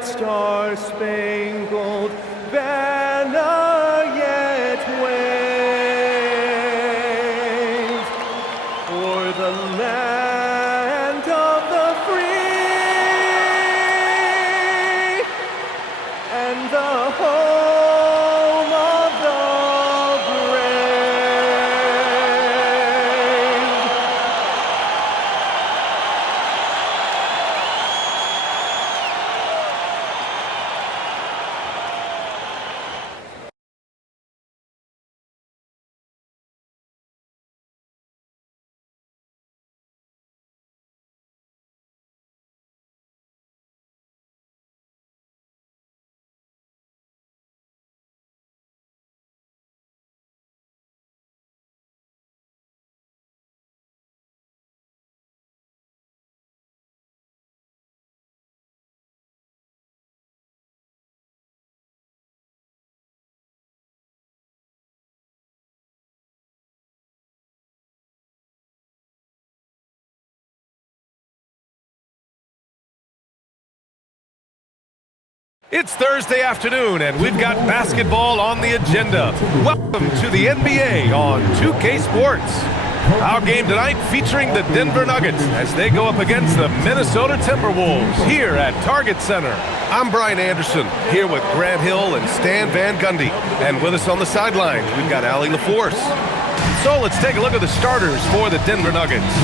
that star-spangled banner yet wave o'er the land of the free and the home of the It's Thursday afternoon, and we've got basketball on the agenda. Welcome to the NBA on 2K Sports. Our game tonight featuring the Denver Nuggets as they go up against the Minnesota Timberwolves here at Target Center. I'm Brian Anderson, here with Grant Hill and Stan Van Gundy. And with us on the sidelines, we've got Allie LaForce. So let's take a look at the starters for the Denver Nuggets.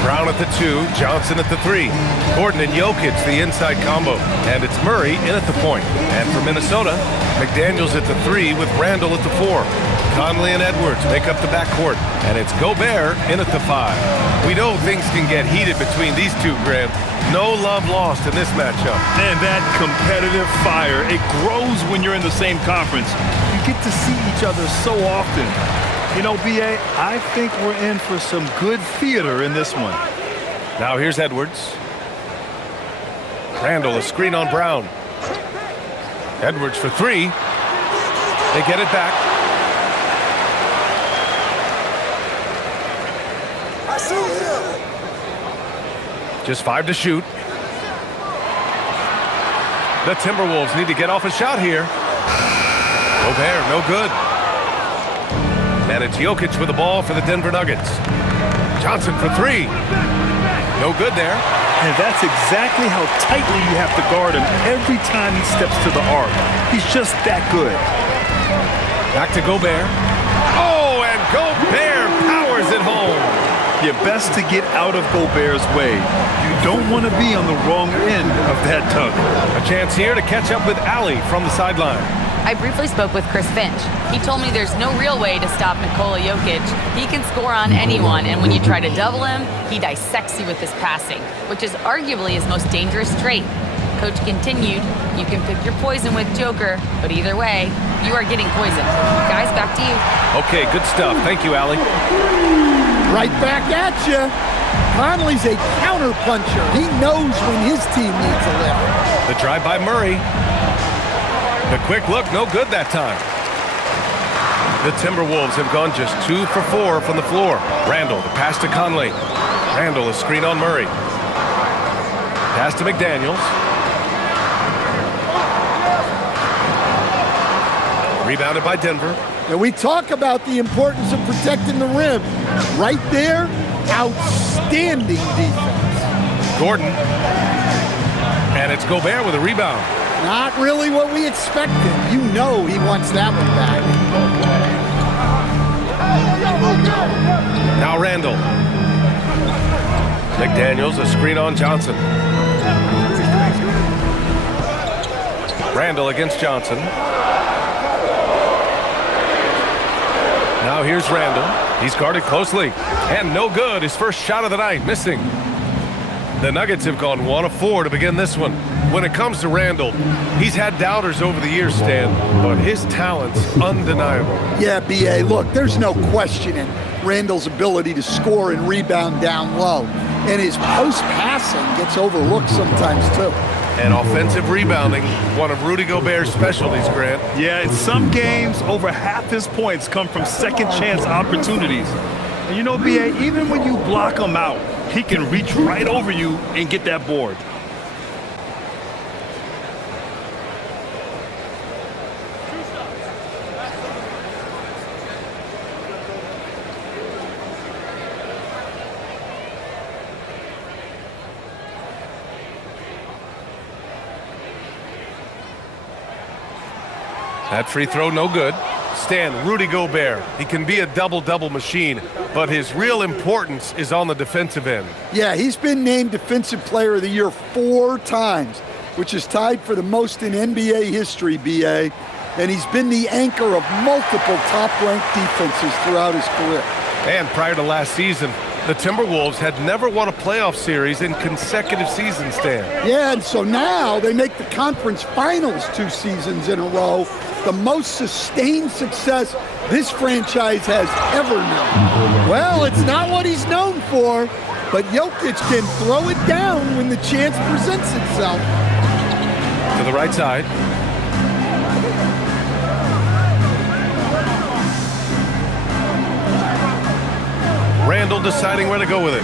Brown at the 2, Johnson at the 3. Gordon and Jokic, the inside combo. And it's Murray in at the point. And for Minnesota, McDaniels at the 3 with Randall at the 4. Conley and Edwards make up the backcourt. And it's Gobert in at the 5. We know things can get heated between these two, Grant. No love lost in this matchup. And that competitive fire, it grows when you're in the same conference. You get to see each other so often. You know, B.A., I think we're in for some good theater in this one. Now here's Edwards. Randall, a screen on Brown. Edwards for 3. They get it back. I see him. Just 5 to shoot. The Timberwolves need to get off a shot here. Gobert, no good. And it's Jokic with the ball for the Denver Nuggets. Johnson for 3. No good there. And that's exactly how tightly you have to guard him every time he steps to the arc. He's just that good. Back to Gobert. Oh, and Gobert powers it home. You're best to get out of Gobert's way. You don't want to be on the wrong end of that tug. A chance here to catch up with Allie from the sideline. I briefly spoke with Chris Finch. He told me there's no real way to stop Nikola Jokic. He can score on anyone, and when you try to double him, he dissects you with his passing, which is arguably his most dangerous trait. Coach continued, you can pick your poison with Joker, but either way, you are getting poisoned. Guys, back to you. Okay, good stuff. Thank you, Allie. Right back at you. Conley's a counter-puncher. He knows when his team needs a lift. The drive by Murray. The quick look, no good that time. The Timberwolves have gone just 2 for 4 from the floor. Randall, the pass to Conley. Randall, a screen on Murray. Pass to McDaniels. Rebounded by Denver. And we talk about the importance of protecting the rim. Right there, outstanding defense. Gordon. And it's Gobert with a rebound. Not really what we expected. You know he wants that one back. Now Randall. McDaniels, a screen on Johnson. Randall against Johnson. Now here's Randall. He's guarded closely. And no good. His first shot of the night, missing. The Nuggets have gone 1 of 4 to begin this one. When it comes to Randall, he's had doubters over the years, Stan, but his talent's undeniable. Yeah, B.A., look, there's no questioning Randall's ability to score and rebound down low. And his post-passing gets overlooked sometimes, too. And offensive rebounding, one of Rudy Gobert's specialties, Grant. Yeah, in some games, over half his points come from second-chance opportunities. And you know, B.A., even when you block him out, he can reach right over you and get that board. That free throw no good. Stan, Rudy Gobert. He can be a double-double machine, but his real importance is on the defensive end. Yeah, he's been named Defensive Player of the Year 4 times, which is tied for the most in NBA history, BA. And he's been the anchor of multiple top-ranked defenses throughout his career. And prior to last season, the Timberwolves had never won a playoff series in consecutive seasons, Stan. Yeah, and so now they make the conference finals 2 seasons in a row, the most sustained success this franchise has ever known. Well, it's not what he's known for, but Jokic can throw it down when the chance presents itself. To the right side. Randall deciding where to go with it.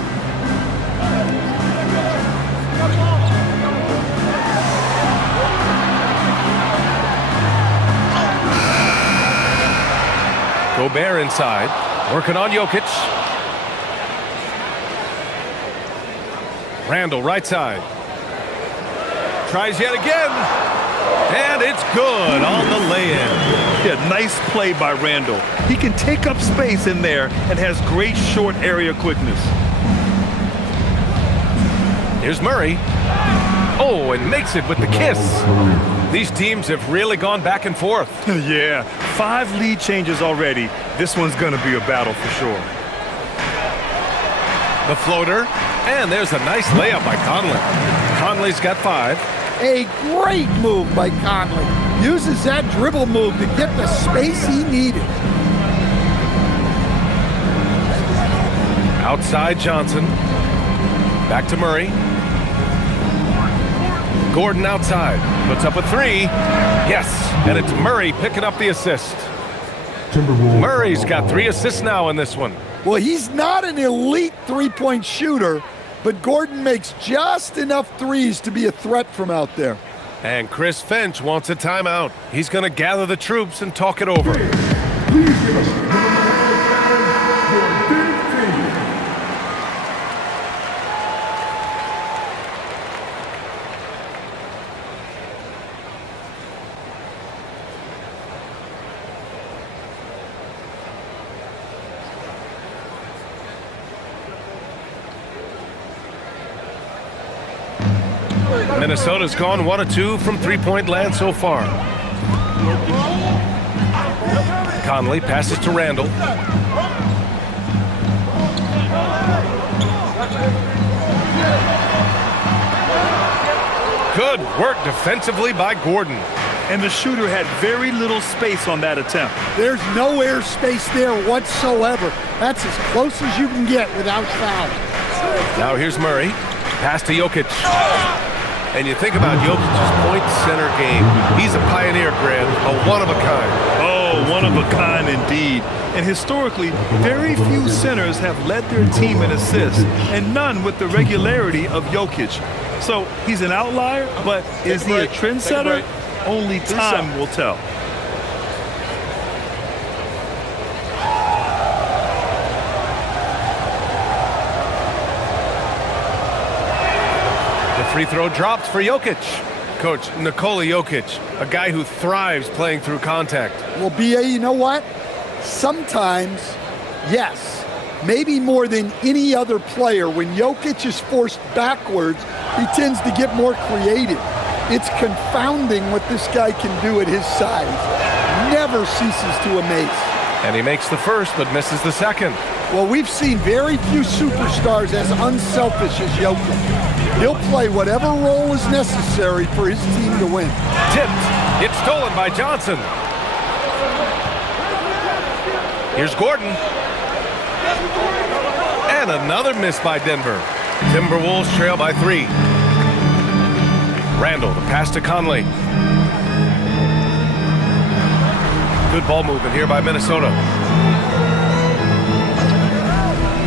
Gobert inside, working on Jokic. Randall right side. Tries yet again. And it's good on the lay-in. Yeah, nice play by Randall. He can take up space in there and has great short area quickness. Here's Murray. Oh, and makes it with the kiss. These teams have really gone back and forth. Yeah, 5 lead changes already. This one's going to be a battle for sure. The floater, and there's a nice layup by Conley. Conley's got 5. A great move by Conley. Uses that dribble move to get the space he needed. Outside Johnson. Back to Murray. Gordon outside. Puts up a 3. Yes, and it's Murray picking up the assist. Murray's got 3 assists now in this one. Well, he's not an elite three-point shooter, but Gordon makes just enough threes to be a threat from out there. And Chris Finch wants a timeout. He's going to gather the troops and talk it over. Minnesota's gone 1 of 2 from three-point land so far. Conley passes to Randall. Good work defensively by Gordon. And the shooter had very little space on that attempt. There's no air space there whatsoever. That's as close as you can get without foul. Now here's Murray. Pass to Jokic. And you think about Jokic's point center game. He's a pioneer, Grant, a one-of-a-kind. Oh, one of a kind indeed. And historically, very few centers have led their team in assists, and none with the regularity of Jokic. So he's an outlier, but is he a trendsetter? Only time will tell. Free throw drops for Jokic. Coach, Nikola Jokic, a guy who thrives playing through contact. Well, BA, you know what? Sometimes, yes, maybe more than any other player, when Jokic is forced backwards, he tends to get more creative. It's confounding what this guy can do at his size. Never ceases to amaze. And he makes the first, but misses the second. Well, we've seen very few superstars as unselfish as Jokic. He'll play whatever role is necessary for his team to win. Tipped. It's stolen by Johnson. Here's Gordon. And another miss by Denver. Timberwolves trail by 3. Randall, the pass to Conley. Good ball movement here by Minnesota.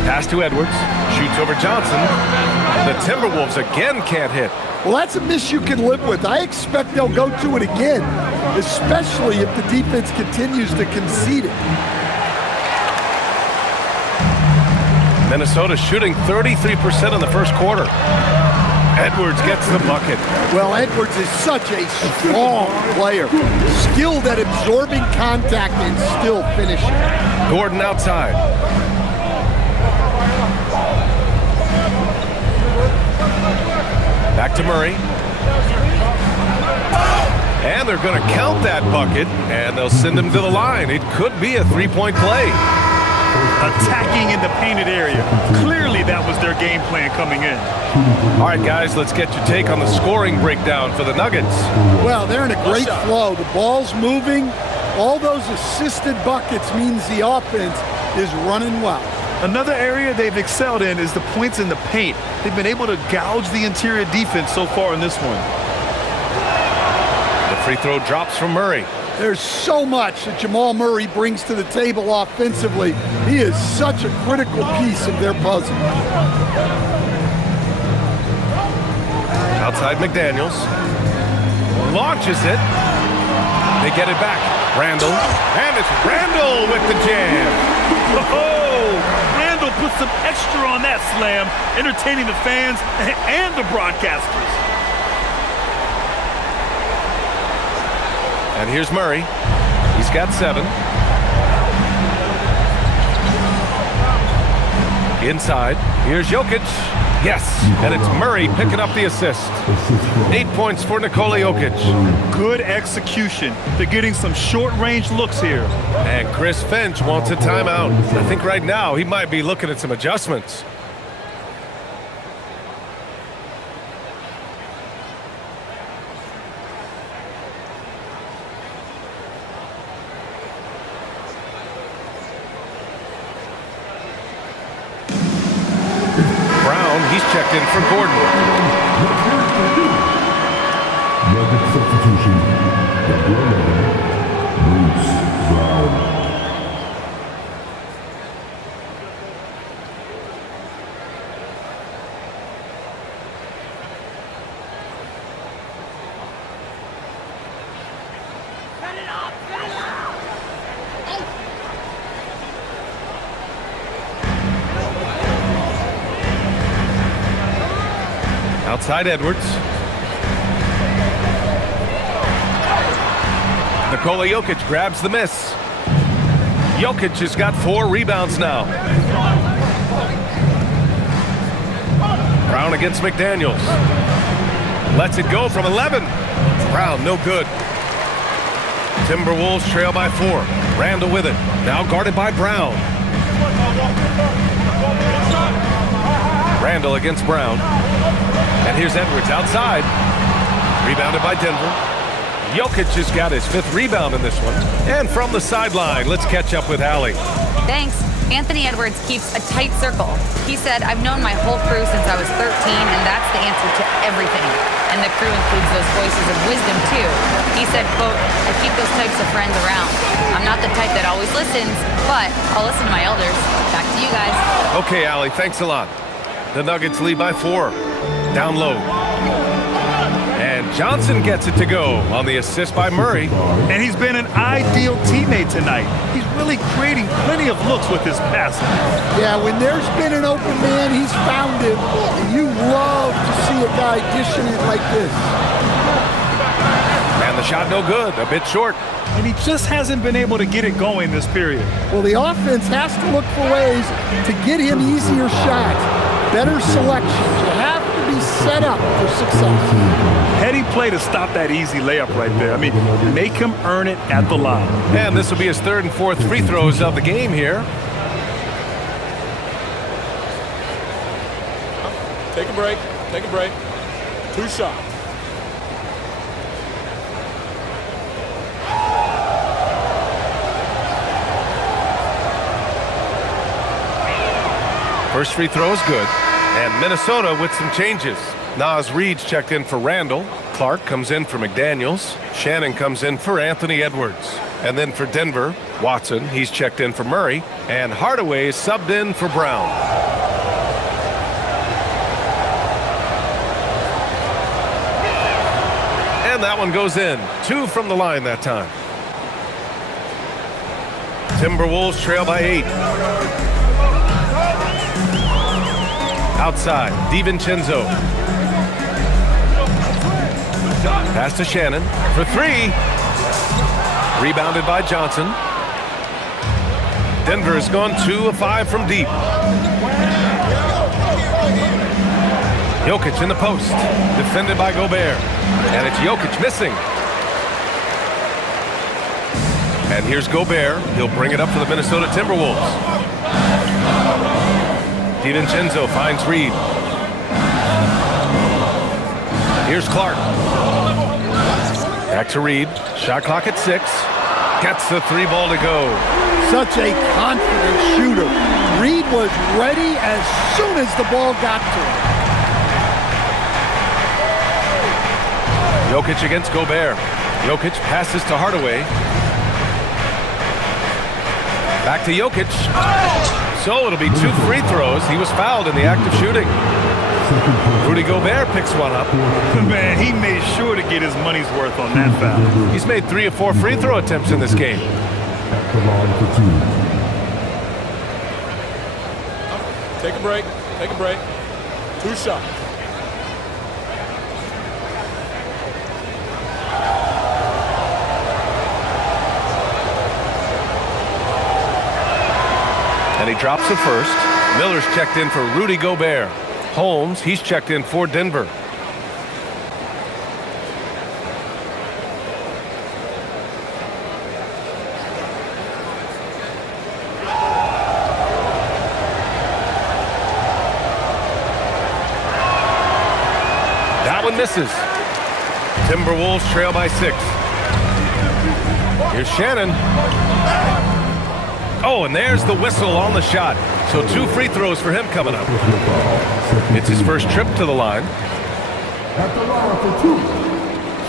Pass to Edwards. Shoots over Johnson. The Timberwolves again can't hit. Well, that's a miss you can live with. I expect they'll go to it again, especially if the defense continues to concede it. Minnesota shooting 33% in the first quarter. Edwards gets the bucket. Well, Edwards is such a strong player, skilled at absorbing contact and still finishing. Gordon outside. Back to Murray. And they're going to count that bucket, and they'll send him to the line. It could be a three-point play. Attacking in the painted area. Clearly that was their game plan coming in. All right, guys, let's get your take on the scoring breakdown for the Nuggets. Well, they're in a great flow. The ball's moving. All those assisted buckets means the offense is running well. Another area they've excelled in is the points in the paint. They've been able to gouge the interior defense so far in this one. The free throw drops from Murray. There's so much that Jamal Murray brings to the table offensively. He is such a critical piece of their puzzle. Outside McDaniels. Launches it. They get it back. Randall. And it's Randall with the jam. Oh, Randall put some extra on that slam, entertaining the fans and the broadcasters. And here's Murray. He's got 7. Inside. Here's Jokic. Yes. And it's Murray picking up the assist. 8 points for Nikola Jokic. Good execution. They're getting some short-range looks here. And Chris Finch wants a timeout. I think right now he might be looking at some adjustments. He's checked in for Gordon. Nugget substitution. Number 11, Bruce Brown. Outside Edwards. Nikola Jokic grabs the miss. Jokic has got 4 rebounds now. Brown against McDaniels. Lets it go from 11. Brown, no good. Timberwolves trail by 4. Randall with it. Now guarded by Brown. Randall against Brown. And here's Edwards outside. Rebounded by Denver. Jokic has got his 5th rebound in this one. And from the sideline, let's catch up with Allie. Thanks. Anthony Edwards keeps a tight circle. He said, I've known my whole crew since I was 13, and that's the answer to everything. And the crew includes those voices of wisdom, too. He said, quote, I keep those types of friends around. I'm not the type that always listens, but I'll listen to my elders. Back to you guys. Okay, Allie, thanks a lot. The Nuggets lead by 4. Down low. And Johnson gets it to go on the assist by Murray. And he's been an ideal teammate tonight. He's really creating plenty of looks with his passing. Yeah, when there's been an open man, he's found him. And you love to see a guy dishing it like this. And the shot no good, a bit short. And he just hasn't been able to get it going this period. Well, the offense has to look for ways to get him easier shots, better selections. You have to be set up for success. Heady play to stop that easy layup right there. I mean, make him earn it at the line. And this will be his 3rd and 4th free throws of the game here. Take a break. Take a break. 2 shots. First free throw is good. And Minnesota with some changes. Naz Reid's checked in for Randall. Clark comes in for McDaniels. Shannon comes in for Anthony Edwards. And then for Denver, Watson, he's checked in for Murray. And Hardaway is subbed in for Brown. And that one goes in. 2 from the line that time. Timberwolves trail by 8. Outside, DiVincenzo. Pass to Shannon for three. Rebounded by Johnson. Denver has gone 2 of 5 from deep. Jokic in the post. Defended by Gobert. And it's Jokic missing. And here's Gobert. He'll bring it up for the Minnesota Timberwolves. DiVincenzo finds Reed. Here's Clark. Back to Reed. Shot clock at 6. Gets the 3 ball to go. Such a confident shooter. Reed was ready as soon as the ball got to him. Jokic against Gobert. Jokic passes to Hardaway. Back to Jokic. So it'll be 2 free throws. He was fouled in the act of shooting. Rudy Gobert picks one up. Man, he made sure to get his money's worth on that foul. He's made 3 of 4 free throw attempts in this game. At the line for 2. Take a break. Take a break. 2 shots. And he drops the first. Miller's checked in for Rudy Gobert. Holmes, he's checked in for Denver. That one misses. Timberwolves trail by 6. Here's Shannon. Oh, and there's the whistle on the shot. So 2 free throws for him coming up. It's his first trip to the line. At the line for 2.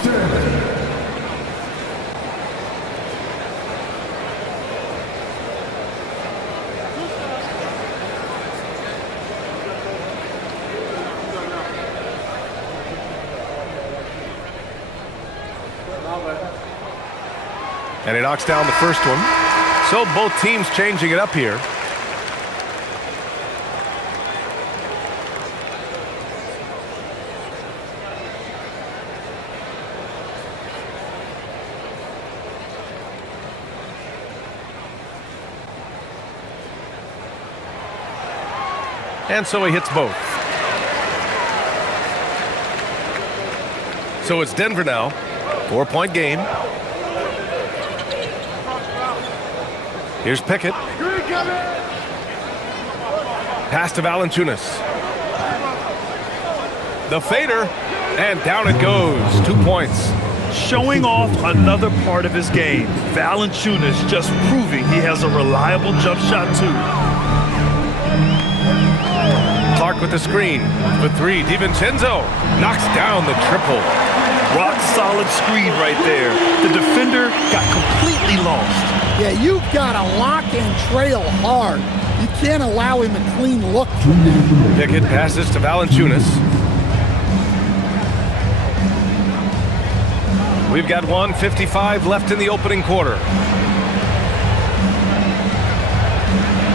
Shannon. And he knocks down the first one. So both teams changing it up here. And so he hits both. So it's Denver now. 4-point game. Here's Pickett. Pass to Valanciunas. The fader. And down it goes. 2 points. Showing off another part of his game. Valanciunas just proving he has a reliable jump shot too. Clark with the screen. For 3. DiVincenzo knocks down the triple. Rock solid screen right there. The defender got completely lost. Yeah, you've got to lock and trail hard. You can't allow him a clean look. Pickett passes to Valanciunas. We've got 1:55 left in the opening quarter.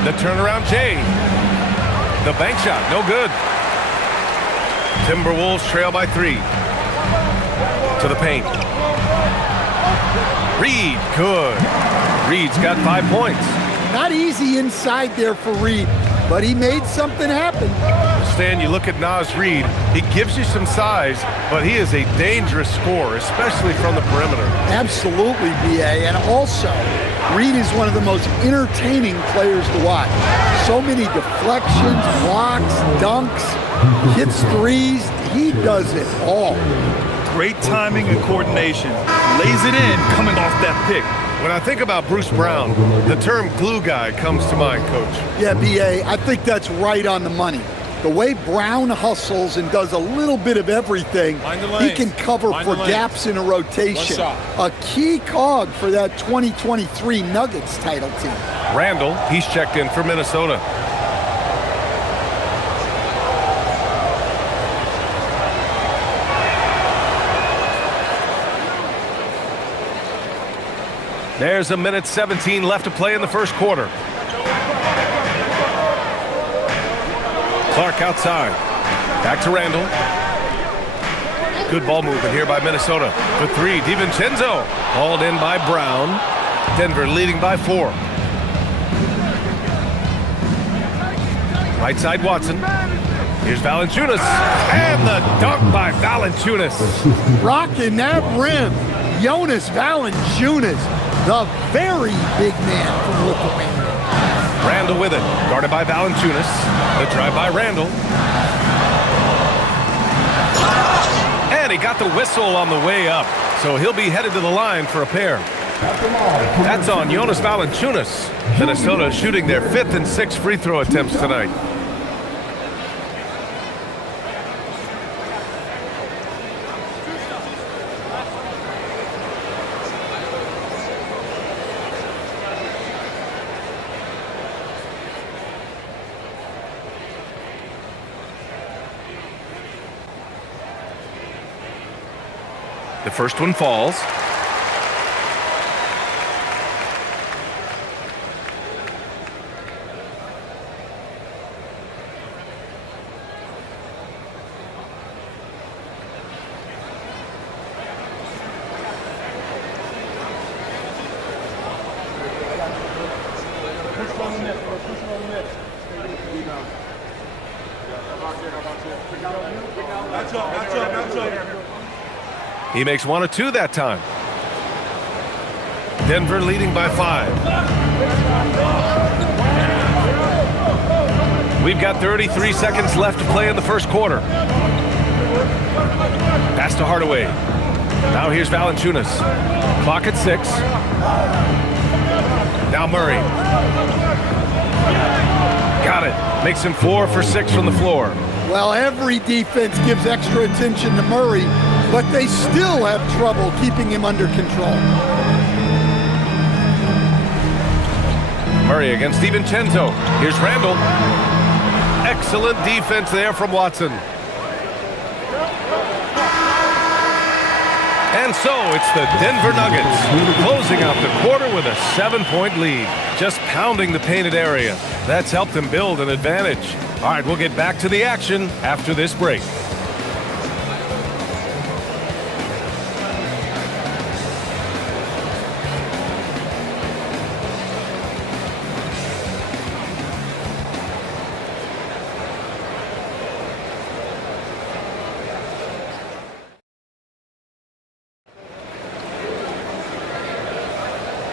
The turnaround Jay. The bank shot, no good. Timberwolves trail by 3. To the paint. Reed, good. Reed's got 5 points. Not easy inside there for Reed, but he made something happen. Stan, you look at Naz Reed, he gives you some size, but he is a dangerous scorer, especially from the perimeter. Absolutely, B.A. And also, Reed is one of the most entertaining players to watch. So many deflections, blocks, dunks, hits threes. He does it all. Great timing and coordination. Lays it in coming off that pick. When I think about Bruce Brown, the term glue guy comes to mind, Coach. Yeah, B.A., I think that's right on the money. The way Brown hustles and does a little bit of everything, he can cover for gaps in a rotation. A key cog for that 2023 Nuggets title team. Randall, he's checked in for Minnesota. There's 1:17 left to play in the first quarter. Clark outside. Back to Randall. Good ball movement here by Minnesota. For three, DiVincenzo. Hauled in by Brown. Denver leading by 4. Right side, Watson. Here's Valanciunas. And the dunk by Valanciunas. Rocking that rim. Jonas Valanciunas, the very big man from Lithuania. Randall with it. Guarded by Valanciunas. The drive by Randall. And he got the whistle on the way up. So he'll be headed to the line for a pair. That's on Jonas Valanciunas. Minnesota shooting their 5th and 6th free throw attempts tonight. The first one falls. He makes 1 or 2 that time. Denver leading by 5. We've got 33 seconds left to play in the first quarter. Pass to Hardaway. Now here's Valanciunas. Clock at 6. Now Murray. Got it. Makes him 4 for 6 from the floor. Well, every defense gives extra attention to Murray, but they still have trouble keeping him under control. Murray against DiVincenzo. Here's Randall. Excellent defense there from Watson. And so it's the Denver Nuggets closing out the quarter with a 7-point lead. Just pounding the painted area. That's helped them build an advantage. All right, we'll get back to the action after this break.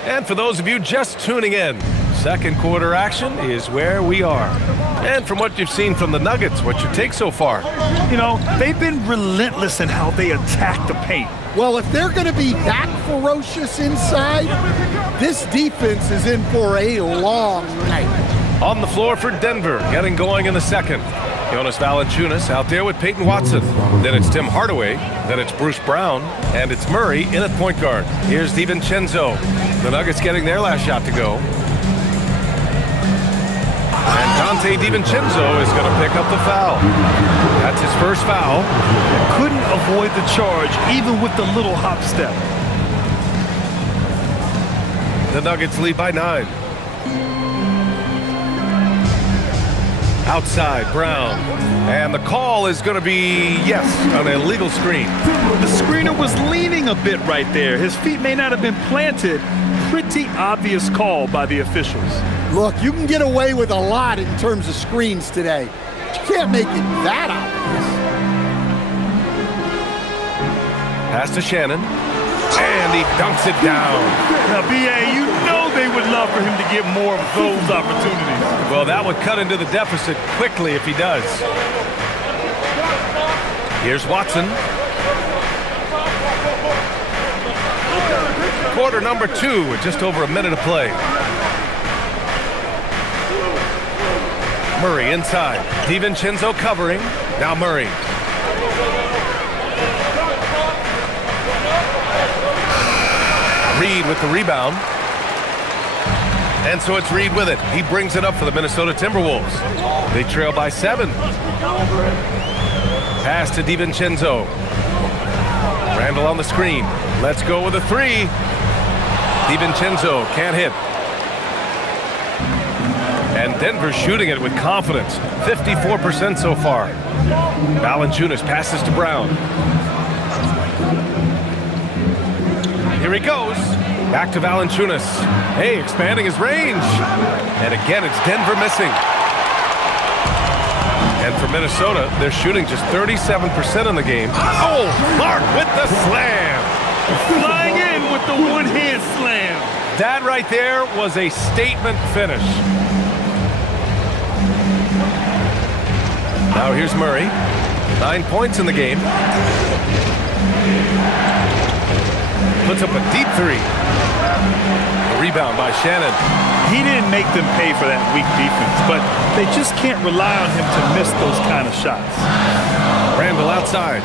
And for those of you just tuning in, second quarter action is where we are. And from what you've seen from the Nuggets, what's your take so far? You know, they've been relentless in how they attack the paint. Well, if they're going to be that ferocious inside, this defense is in for a long night. On the floor for Denver, getting going in the second. Jonas Valanciunas out there with Peyton Watson. Then it's Tim Hardaway. Then it's Bruce Brown. And it's Murray in at point guard. Here's DiVincenzo. The Nuggets getting their last shot to go. And Dante DiVincenzo is going to pick up the foul. That's his first foul. Couldn't avoid the charge, even with the little hop step. The Nuggets lead by 9. Outside, Brown. And the call is going to be, yes, an illegal screen. The screener was leaning a bit right there. His feet may not have been planted. Pretty obvious call by the officials. Look, you can get away with a lot in terms of screens today. But you can't make it that obvious. Pass to Shannon. And he dunks it down. Now, B.A., you know they would love for him to get more of those opportunities. Well, that would cut into the deficit quickly if he does. Here's Watson. Quarter number 2 with just over a minute of play. Murray inside. DiVincenzo covering. Now Murray. Reed with the rebound. And so it's Reed with it. He brings it up for the Minnesota Timberwolves. They trail by 7. Pass to DiVincenzo. Randall on the screen. Let's go with a 3. DiVincenzo can't hit. And Denver shooting it with confidence. 54% so far. Valanciunas passes to Brown. Here he goes. Back to Valanciunas. Hey, expanding his range. And again, it's Denver missing. And for Minnesota, they're shooting just 37% in the game. Oh, Clark with the slam. Flying in with the one-hand slam. That right there was a statement finish. Now here's Murray. 9 points in the game. Puts up a deep three. A rebound by Shannon. He didn't make them pay for that weak defense, but they just can't rely on him to miss those kind of shots. Randall outside.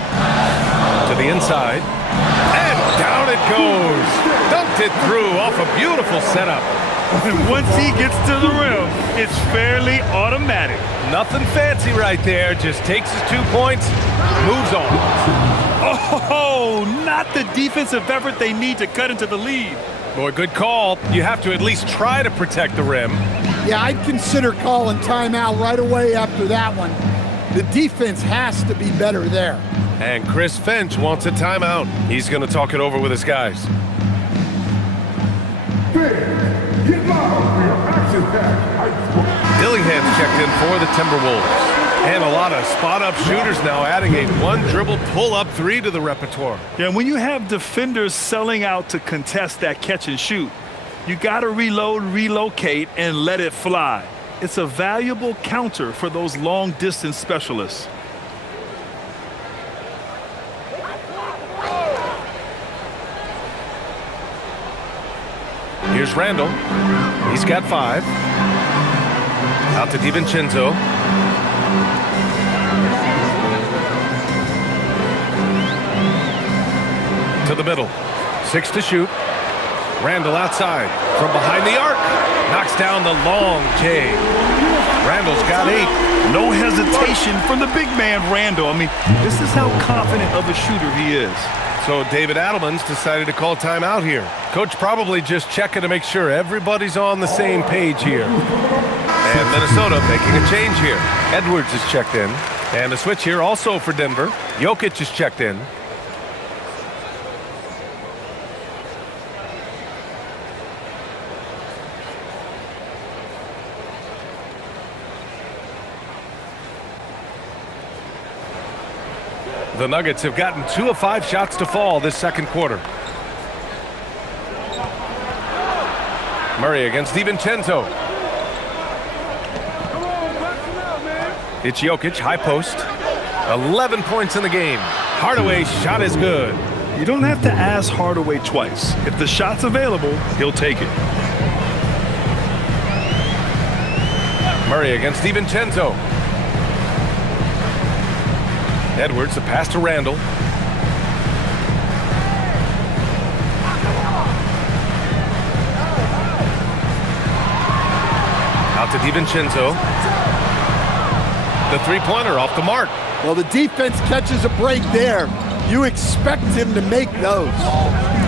To the inside. And down it goes. Dunked it through off a beautiful setup. And once he gets to the rim, it's fairly automatic. Nothing fancy right there. Just takes his 2 points, moves on. Oh, not the defensive effort they need to cut into the lead. Boy, good call. You have to at least try to protect the rim. Yeah, I'd consider calling timeout right away after that one. The defense has to be better there. And Chris Finch wants a timeout. He's going to talk it over with his guys. Get loud for your action-packed. Dillingham's checked in for the Timberwolves. And a lot of spot-up shooters now, adding a one-dribble pull-up three to the repertoire. Yeah, when you have defenders selling out to contest that catch and shoot, you got to reload, relocate, and let it fly. It's a valuable counter for those long-distance specialists. Here's Randall. He's got 5. Out to DiVincenzo. To the middle. 6 to shoot. Randall outside. From behind the arc. Knocks down the long J. Randall's got 8. No hesitation from the big man, Randall. I mean, this is how confident of a shooter he is. So David Adelman's decided to call timeout here. Coach probably just checking to make sure everybody's on the same page here. And Minnesota making a change here. Edwards is checked in. And a switch here also for Denver. Jokic is checked in. The Nuggets have gotten 2 of 5 shots to fall this second quarter. Murray against DiVincenzo. It's Jokic, high post. 11 points in the game. Hardaway's shot is good. You don't have to ask Hardaway twice. If the shot's available, he'll take it. Murray against DiVincenzo. Edwards, the pass to Randall. Out to DiVincenzo. The three-pointer off the mark. Well, the defense catches a break there. You expect him to make those.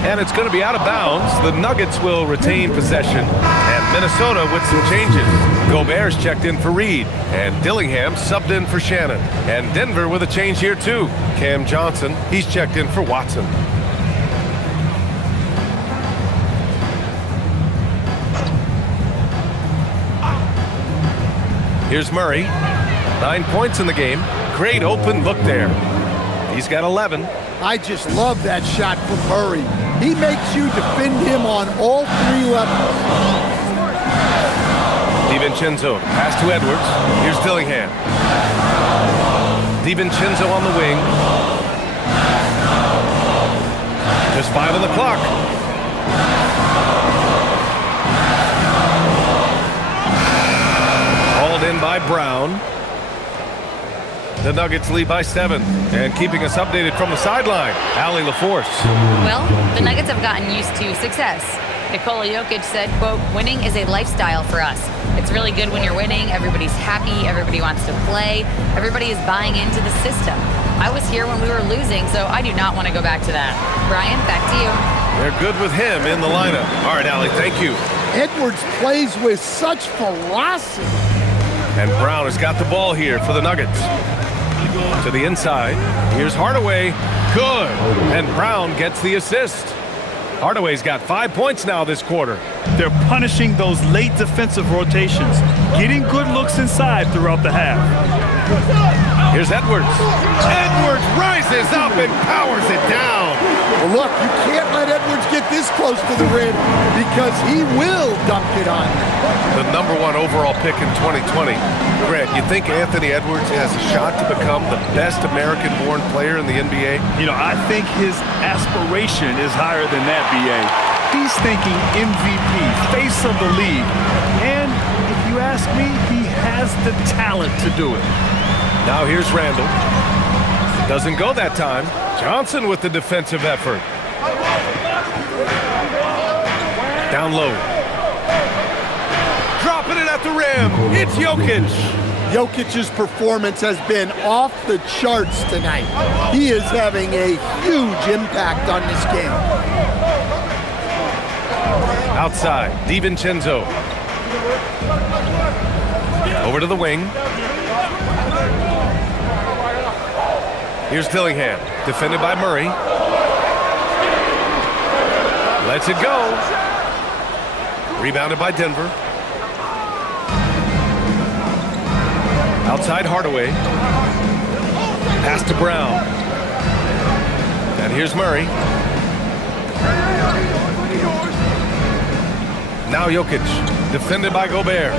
And it's going to be out of bounds. The Nuggets will retain possession. And Minnesota with some changes. Gobert's checked in for Reed. And Dillingham subbed in for Shannon. And Denver with a change here too. Cam Johnson, he's checked in for Watson. Here's Murray. 9 points in the game. Great open look there. He's got 11. I just love that shot from Murray. He makes you defend him on all 3 levels. DiVincenzo, pass to Edwards. Here's Dillingham. DiVincenzo on the wing. Just 5 on the clock. Hauled in by Brown. The Nuggets lead by 7. And keeping us updated from the sideline, Allie LaForce. Well, the Nuggets have gotten used to success. Nikola Jokic said, quote, "Winning is a lifestyle for us. It's really good when you're winning. Everybody's happy. Everybody wants to play. Everybody is buying into the system. I was here when we were losing, so I do not want to go back to that." Brian, back to you. They're good with him in the lineup. All right, Allie, thank you. Edwards plays with such ferocity. And Brown has got the ball here for the Nuggets. To the inside. Here's Hardaway. Good. And Brown gets the assist. Hardaway's got 5 points now this quarter. They're punishing those late defensive rotations, getting good looks inside throughout the half. Here's Edwards. Edwards rises up and powers it down. Well, look, you can't let Edwards get this close to the rim because he will dunk it on you. The #1 overall pick in 2020. Grant, you think Anthony Edwards has a shot to become the best American-born player in the NBA? You know, I think his aspiration is higher than that, B.A. He's thinking MVP, face of the league. And if you ask me, he has the talent to do it. Now here's Randall. Doesn't go that time. Johnson with the defensive effort. Down low. Dropping it at the rim. It's Jokic. Jokic's performance has been off the charts tonight. He is having a huge impact on this game. Outside, DiVincenzo. Over to the wing. Here's Dillingham, defended by Murray. Lets it go. Rebounded by Denver. Outside Hardaway. Pass to Brown. And here's Murray. Now Jokic, defended by Gobert.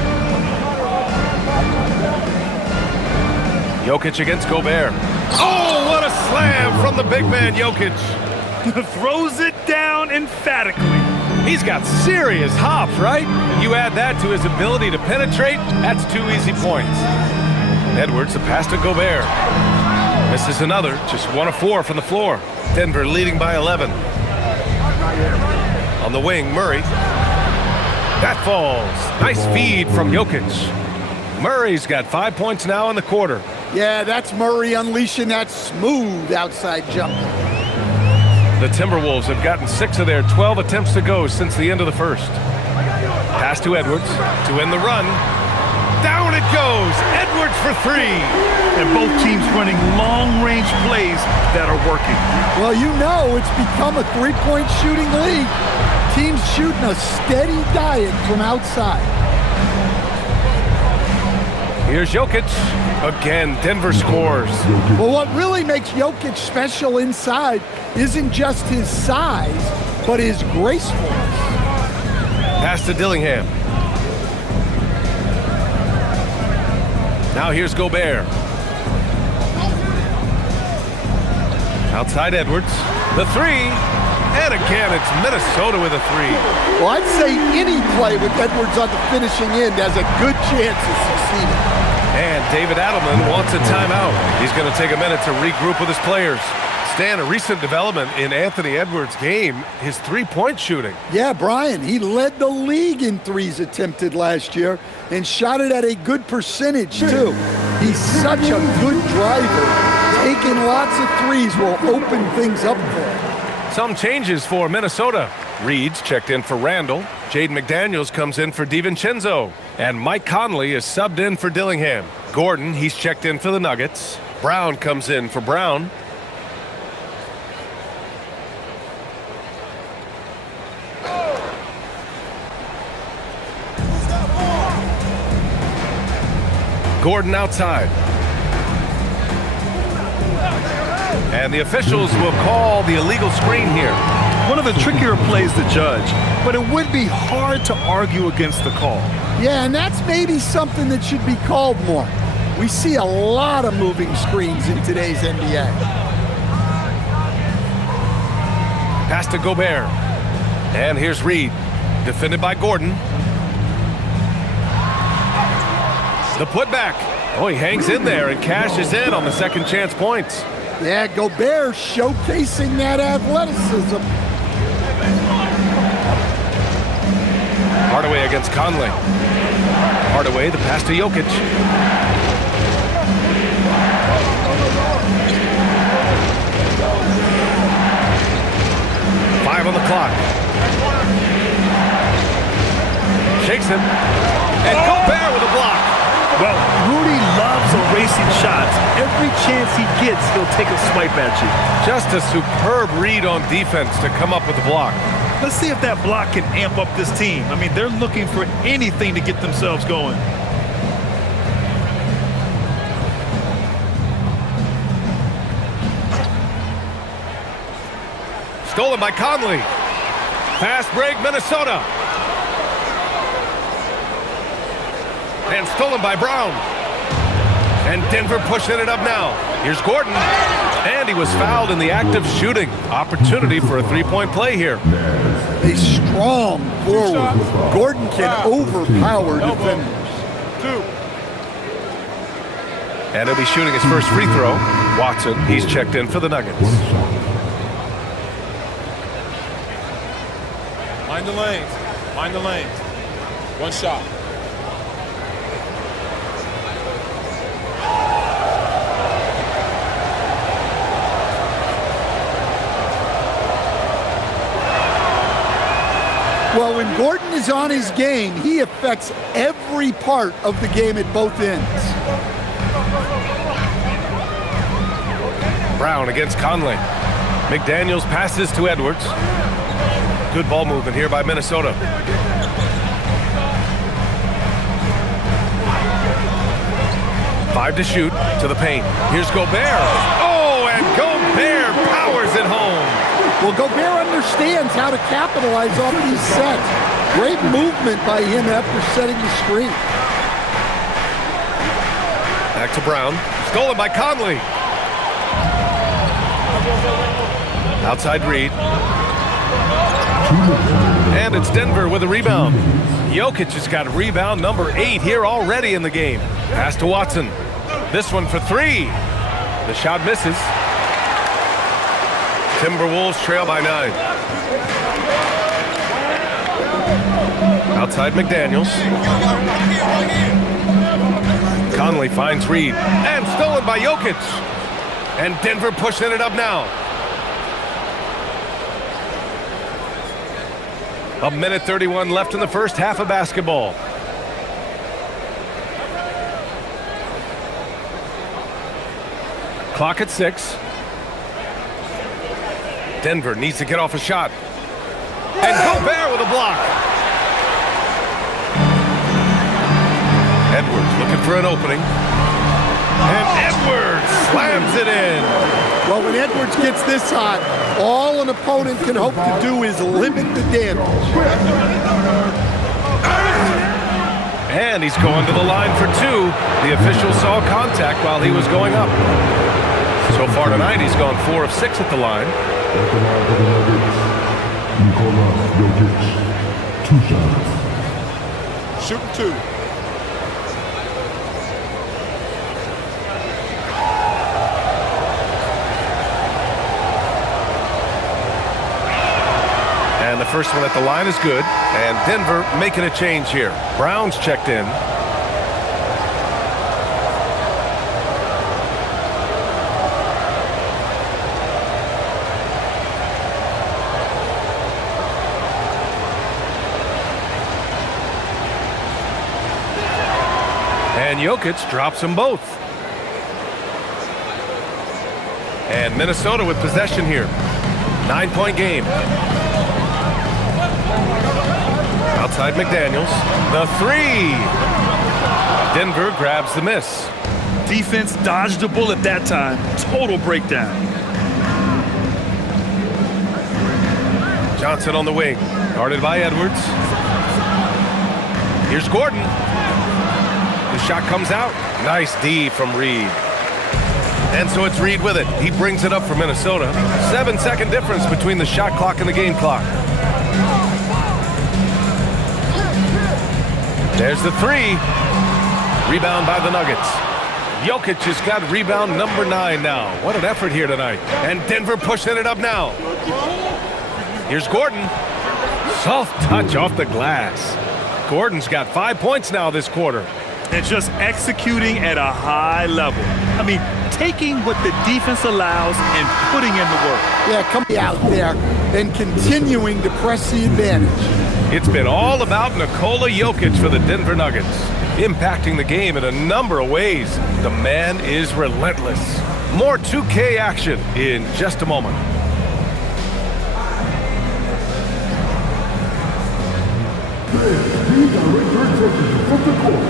Jokic against Gobert. Oh, what a slam from the big man, Jokic. Throws it down emphatically. He's got serious hops, right? You add that to his ability to penetrate, that's 2 easy points. Edwards, the pass to Gobert. Misses another, just 1 of 4 from the floor. Denver leading by 11. On the wing, Murray. That falls. Nice feed from Jokic. Murray's got 5 points now in the quarter. Yeah, that's Murray unleashing that smooth outside jump. The Timberwolves have gotten 6 of their 12 attempts to go since the end of the first. Pass to Edwards to end the run. Down it goes. Edwards for 3. And both teams running long-range plays that are working. Well, you know it's become a three-point shooting league. Teams shooting a steady diet from outside. Here's Jokic. Again, Denver scores. Well, what really makes Jokic special inside isn't just his size, but his gracefulness. Pass to Dillingham. Now here's Gobert. Outside Edwards. The 3. And again, it's Minnesota with a 3. Well, I'd say any play with Edwards on the finishing end has a good chance of succeeding. And David Adelman wants a timeout. He's going to take a minute to regroup with his players. Stan, a recent development in Anthony Edwards' game, his three-point shooting. Yeah, Brian, he led the league in threes attempted last year and shot it at a good percentage, too. He's such a good driver. Taking lots of threes will open things up for him. Some changes for Minnesota. Reed's checked in for Randall. Jaden McDaniels comes in for DiVincenzo. And Mike Conley is subbed in for Dillingham. Gordon, he's checked in for the Nuggets. Brown comes in for Brown. Gordon outside. And the officials will call the illegal screen here. One of the trickier plays to judge, but it would be hard to argue against the call. Yeah, and that's maybe something that should be called more. We see a lot of moving screens in today's NBA. Pass to Gobert. And here's Reed, defended by Gordon. The putback. Oh, he hangs in there and cashes in on the second chance points. Yeah, Gobert showcasing that athleticism. Hardaway against Conley. Hardaway, the pass to Jokic. Five on the clock. Shakes him. And Gobert with a block. Well, Rudy loves erasing shots. Every chance he gets, he'll take a swipe at you. Just a superb read on defense to come up with the block. Let's see if that block can amp up this team. I mean, they're looking for anything to get themselves going. Stolen by Conley. Fast break, Minnesota. And stolen by Brown. And Denver pushing it up now. Here's Gordon. And he was fouled in the act of shooting. Opportunity for a three-point play here. A strong forward. Gordon can overpower defenders. And he'll be shooting his first free throw. Watson, he's checked in for the Nuggets. Mind the lanes. Mind the lanes. One shot. Well, when Gordon is on his game, he affects every part of the game at both ends. Brown against Conley. McDaniels passes to Edwards. Good ball movement here by Minnesota. Five to shoot to the paint. Here's Gobert. Oh, and Gobert powers it home. Well, Gobert understands how to capitalize off these sets. Great movement by him after setting the screen. Back to Brown. Stolen by Conley. Outside Reed. And it's Denver with a rebound. Jokic has got rebound number 8 here already in the game. Pass to Watson. This one for 3. The shot misses. Timberwolves trail by 9. Outside McDaniels. Conley finds Reed. And stolen by Jokic. And Denver pushing it up now. A minute 31 left in the first half of basketball. Clock at 6. Denver needs to get off a shot. And Gobert with a block. Edwards looking for an opening. And Edwards slams it in. Well, when Edwards gets this hot, all an opponent can hope to do is limit the damage. And he's going to the line for 2. The official saw contact while he was going up. So far tonight, he's gone 4 of 6 at the line. At the line for the Nuggets, Nikola Jokic, 2 shots. Shooting 2. And the first one at the line is good. And Denver making a change here. Brown's checked in. And Jokic drops them both. And Minnesota with possession here. 9-point game. Outside McDaniels. The 3. Denver grabs the miss. Defense dodged a bullet that time. Total breakdown. Johnson on the wing. Guarded by Edwards. Here's Gordon. The shot comes out. Nice D from Reed. And so it's Reed with it. He brings it up for Minnesota. 7-second difference between the shot clock and the game clock. There's the 3. Rebound by the Nuggets. Jokic has got rebound number 9 now. What an effort here tonight. And Denver pushing it up now. Here's Gordon. Soft touch off the glass. Gordon's got 5 points now this quarter. And just executing at a high level. I mean, taking what the defense allows and putting in the work. Yeah, coming out there and continuing to press the advantage. It's been all about Nikola Jokic for the Denver Nuggets, impacting the game in a number of ways. The man is relentless. More 2K action in just a moment. direct your attention from the court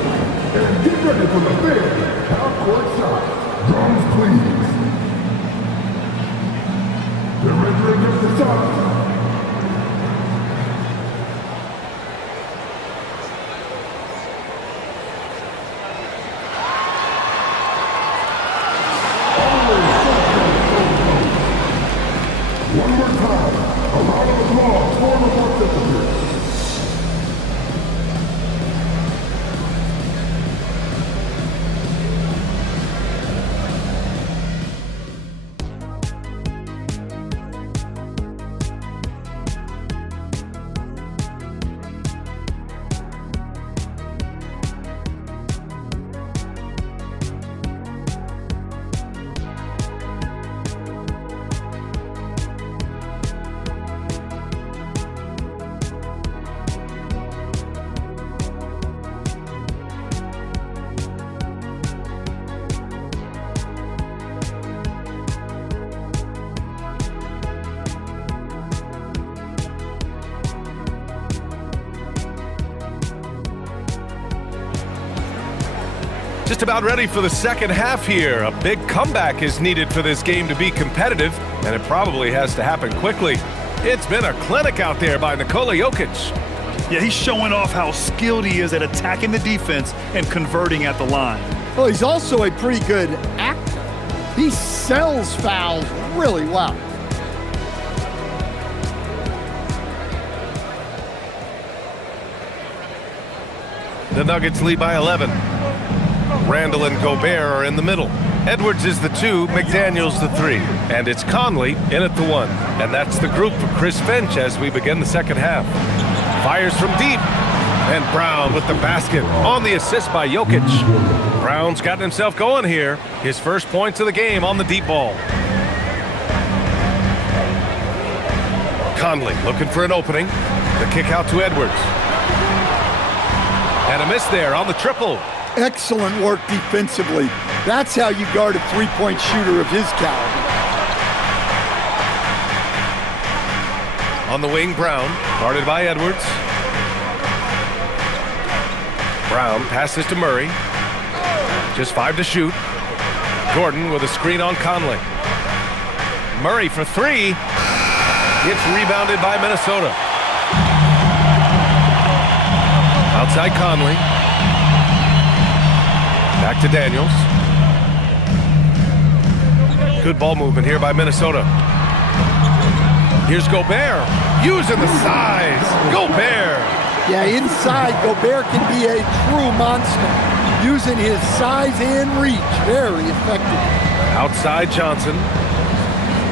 and get ready for the fair half-court shot. Drums, please. They're rendering up the shot. One more time, a round of applause for the participants. Just about ready for the second half here. A big comeback is needed for this game to be competitive, and it probably has to happen quickly. It's been a clinic out there by Nikola Jokic. Yeah, he's showing off how skilled he is at attacking the defense and converting at the line. Well, he's also a pretty good actor. He sells fouls really well. The Nuggets lead by 11. Randall and Gobert are in the middle. Edwards is the 2, McDaniels the 3. And it's Conley in at the 1. And that's the group for Chris Finch as we begin the second half. Fires from deep. And Brown with the basket on the assist by Jokic. Brown's gotten himself going here. His first points of the game on the deep ball. Conley looking for an opening. The kick out to Edwards. And a miss there on the triple. Excellent work defensively. That's how you guard a three-point shooter of his caliber. On the wing, Brown, guarded by Edwards. Brown passes to Murray. Just 5 to shoot. Gordon with a screen on Conley. Murray for 3. Gets rebounded by Minnesota. Outside Conley. Back to Daniels. Good ball movement here by Minnesota. Here's Gobert, using the size. Gobert. Yeah, inside, Gobert can be a true monster, using his size and reach. Very effective. Outside Johnson.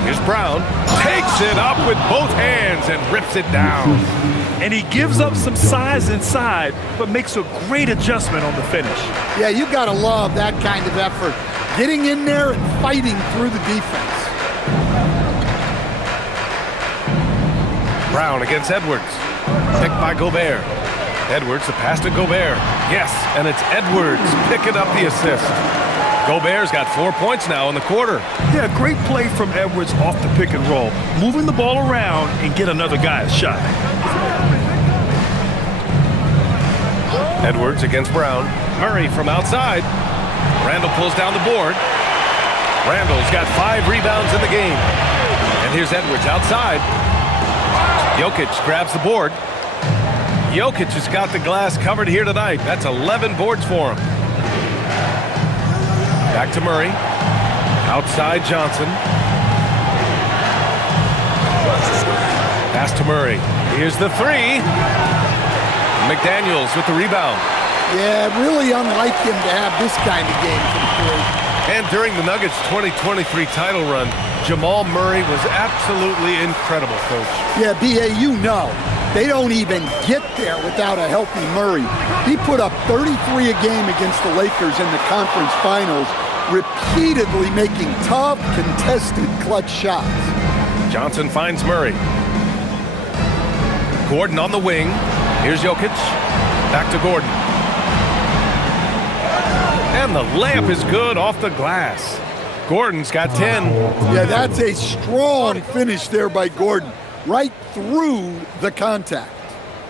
Here's Brown. Takes it up with both hands and rips it down. And he gives up some size inside, but makes a great adjustment on the finish. Yeah, you gotta love that kind of effort. Getting in there and fighting through the defense. Brown against Edwards. Picked by Gobert. Edwards, the pass to Gobert. Yes, and it's Edwards picking up the assist. Gobert's got 4 points now in the quarter. Yeah, great play from Edwards off the pick and roll. Moving the ball around and get another guy a shot. Edwards against Brown. Murray from outside. Randall pulls down the board. Randall's got 5 rebounds in the game. And here's Edwards outside. Jokic grabs the board. Jokic has got the glass covered here tonight. That's 11 boards for him. Back to Murray. Outside Johnson. Pass to Murray. Here's the 3. McDaniels with the rebound. Yeah, really unlike him to have this kind of game from three. And during the Nuggets' 2023 title run, Jamal Murray was absolutely incredible, Coach. Yeah, B.A., you know, they don't even get there without a healthy Murray. He put up 33 a game against the Lakers in the conference finals, repeatedly making tough, contested, clutch shots. Johnson finds Murray. Gordon on the wing. Here's Jokic. Back to Gordon. And the layup is good off the glass. Gordon's got 10. Yeah, that's a strong finish there by Gordon, right through the contact.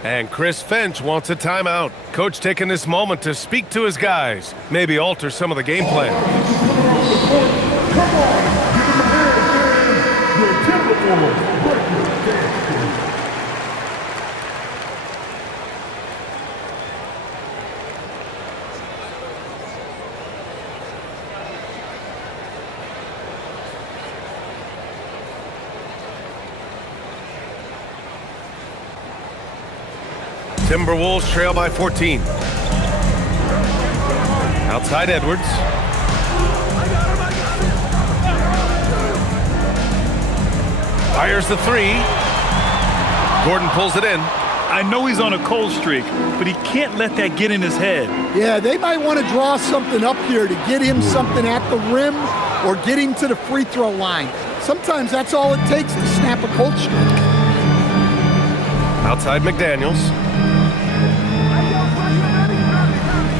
And Chris Finch wants a timeout. Coach taking this moment to speak to his guys. Maybe alter some of the game plan. Come on, give him a hand, man. The Timberwolves break your dance. Timberwolves trail by 14. Outside Edwards. Fires the three. Gordon pulls it in. I know he's on a cold streak, but he can't let that get in his head. Yeah, they might want to draw something up here to get him something at the rim or get him to the free throw line. Sometimes that's all it takes to snap a cold streak. Outside McDaniels.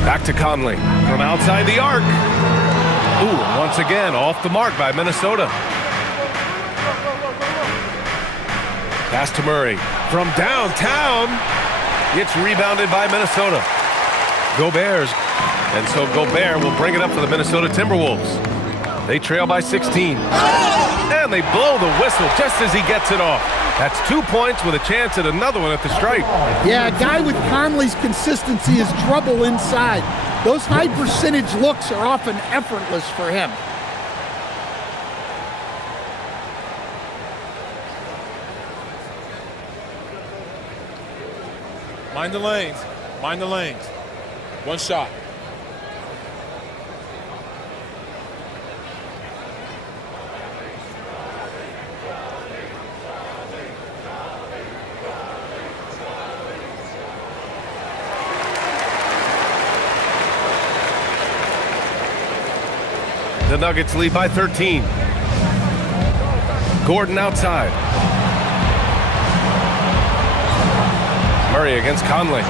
Back to Conley from outside the arc. Ooh, once again off the mark by Minnesota. Pass to Murray from downtown. It's rebounded by Minnesota. Gobert. And so Gobert will bring it up for the Minnesota Timberwolves. They trail by 16. And they blow the whistle just as he gets it off. That's 2 points with a chance at another one at the stripe. Yeah, a guy with Conley's consistency is trouble inside. Those high percentage looks are often effortless for him. Mind the lanes. Mind the lanes. One shot. The Nuggets lead by 13. Gordon outside. Murray against Conley.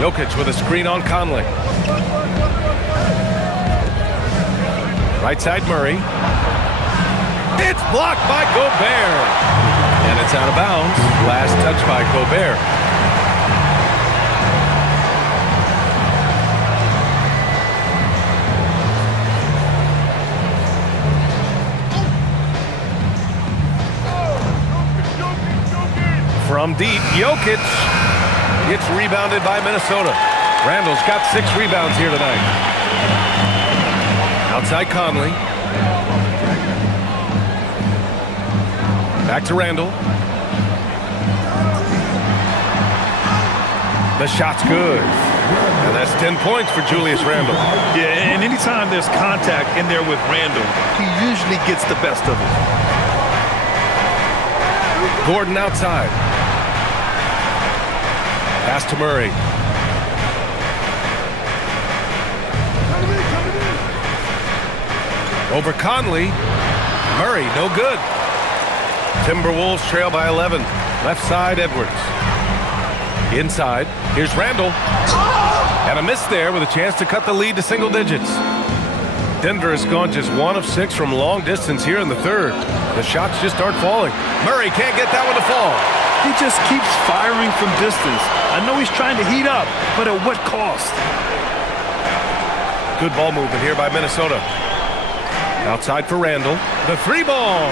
Jokic with a screen on Conley. Right side Murray. It's blocked by Gobert. And it's out of bounds. Last touch by Gobert. From deep, Jokic. It's rebounded by Minnesota. Randall's got 6 rebounds here tonight. Outside Conley. Back to Randall. The shot's good. And that's 10 points for Julius Randle. Yeah, and anytime there's contact in there with Randall, he usually gets the best of it. Gordon outside. Pass to Murray. Over Conley. Murray, no good. Timberwolves trail by 11. Left side, Edwards. Inside, here's Randall. And a miss there with a chance to cut the lead to single digits. Denver has gone just 1 of 6 from long distance here in the third. The shots just aren't falling. Murray can't get that one to fall. He just keeps firing from distance. I know he's trying to heat up, but at what cost? Good ball movement here by Minnesota. Outside for Randall. The 3 ball.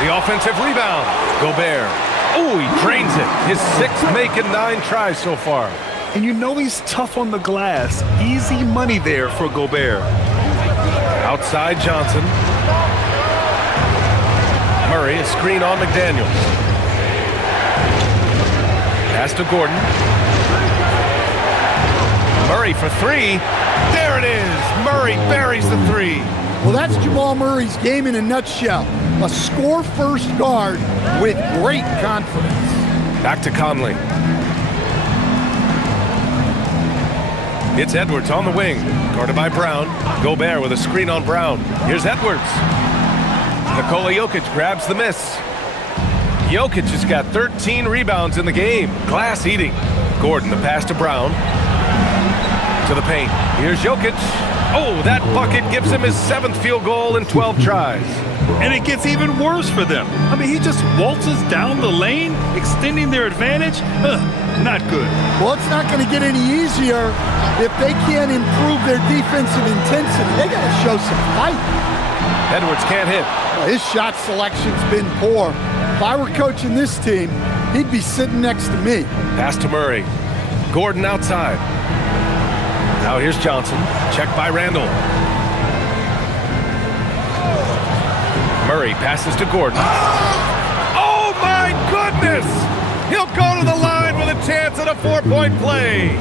The offensive rebound. Gobert. Oh, he drains it. His 6th make in 9 tries so far. And you know he's tough on the glass. Easy money there for Gobert. Outside Johnson. Murray, a screen on McDaniels. Pass to Gordon. Murray for 3. There it is. Murray buries the 3. Well, that's Jamal Murray's game in a nutshell. A score-first guard with great confidence. Back to Conley. It's Edwards on the wing. Guarded by Brown. Gobert with a screen on Brown. Here's Edwards. Nikola Jokic grabs the miss. Jokic has got 13 rebounds in the game. Glass eating. Gordon, the pass to Brown. To the paint. Here's Jokic. Oh, that bucket gives him his 7th field goal in 12 tries. And it gets even worse for them. I mean, he just waltzes down the lane, extending their advantage. Not good. Well, it's not going to get any easier if they can't improve their defensive intensity. They got to show some fight. Edwards can't hit. Well, his shot selection's been poor. If I were coaching this team, he'd be sitting next to me. Pass to Murray. Gordon outside. Now here's Johnson. Checked by Randall. Murray passes to Gordon. Oh, my goodness! He'll go to the line with a chance at a 4-point play.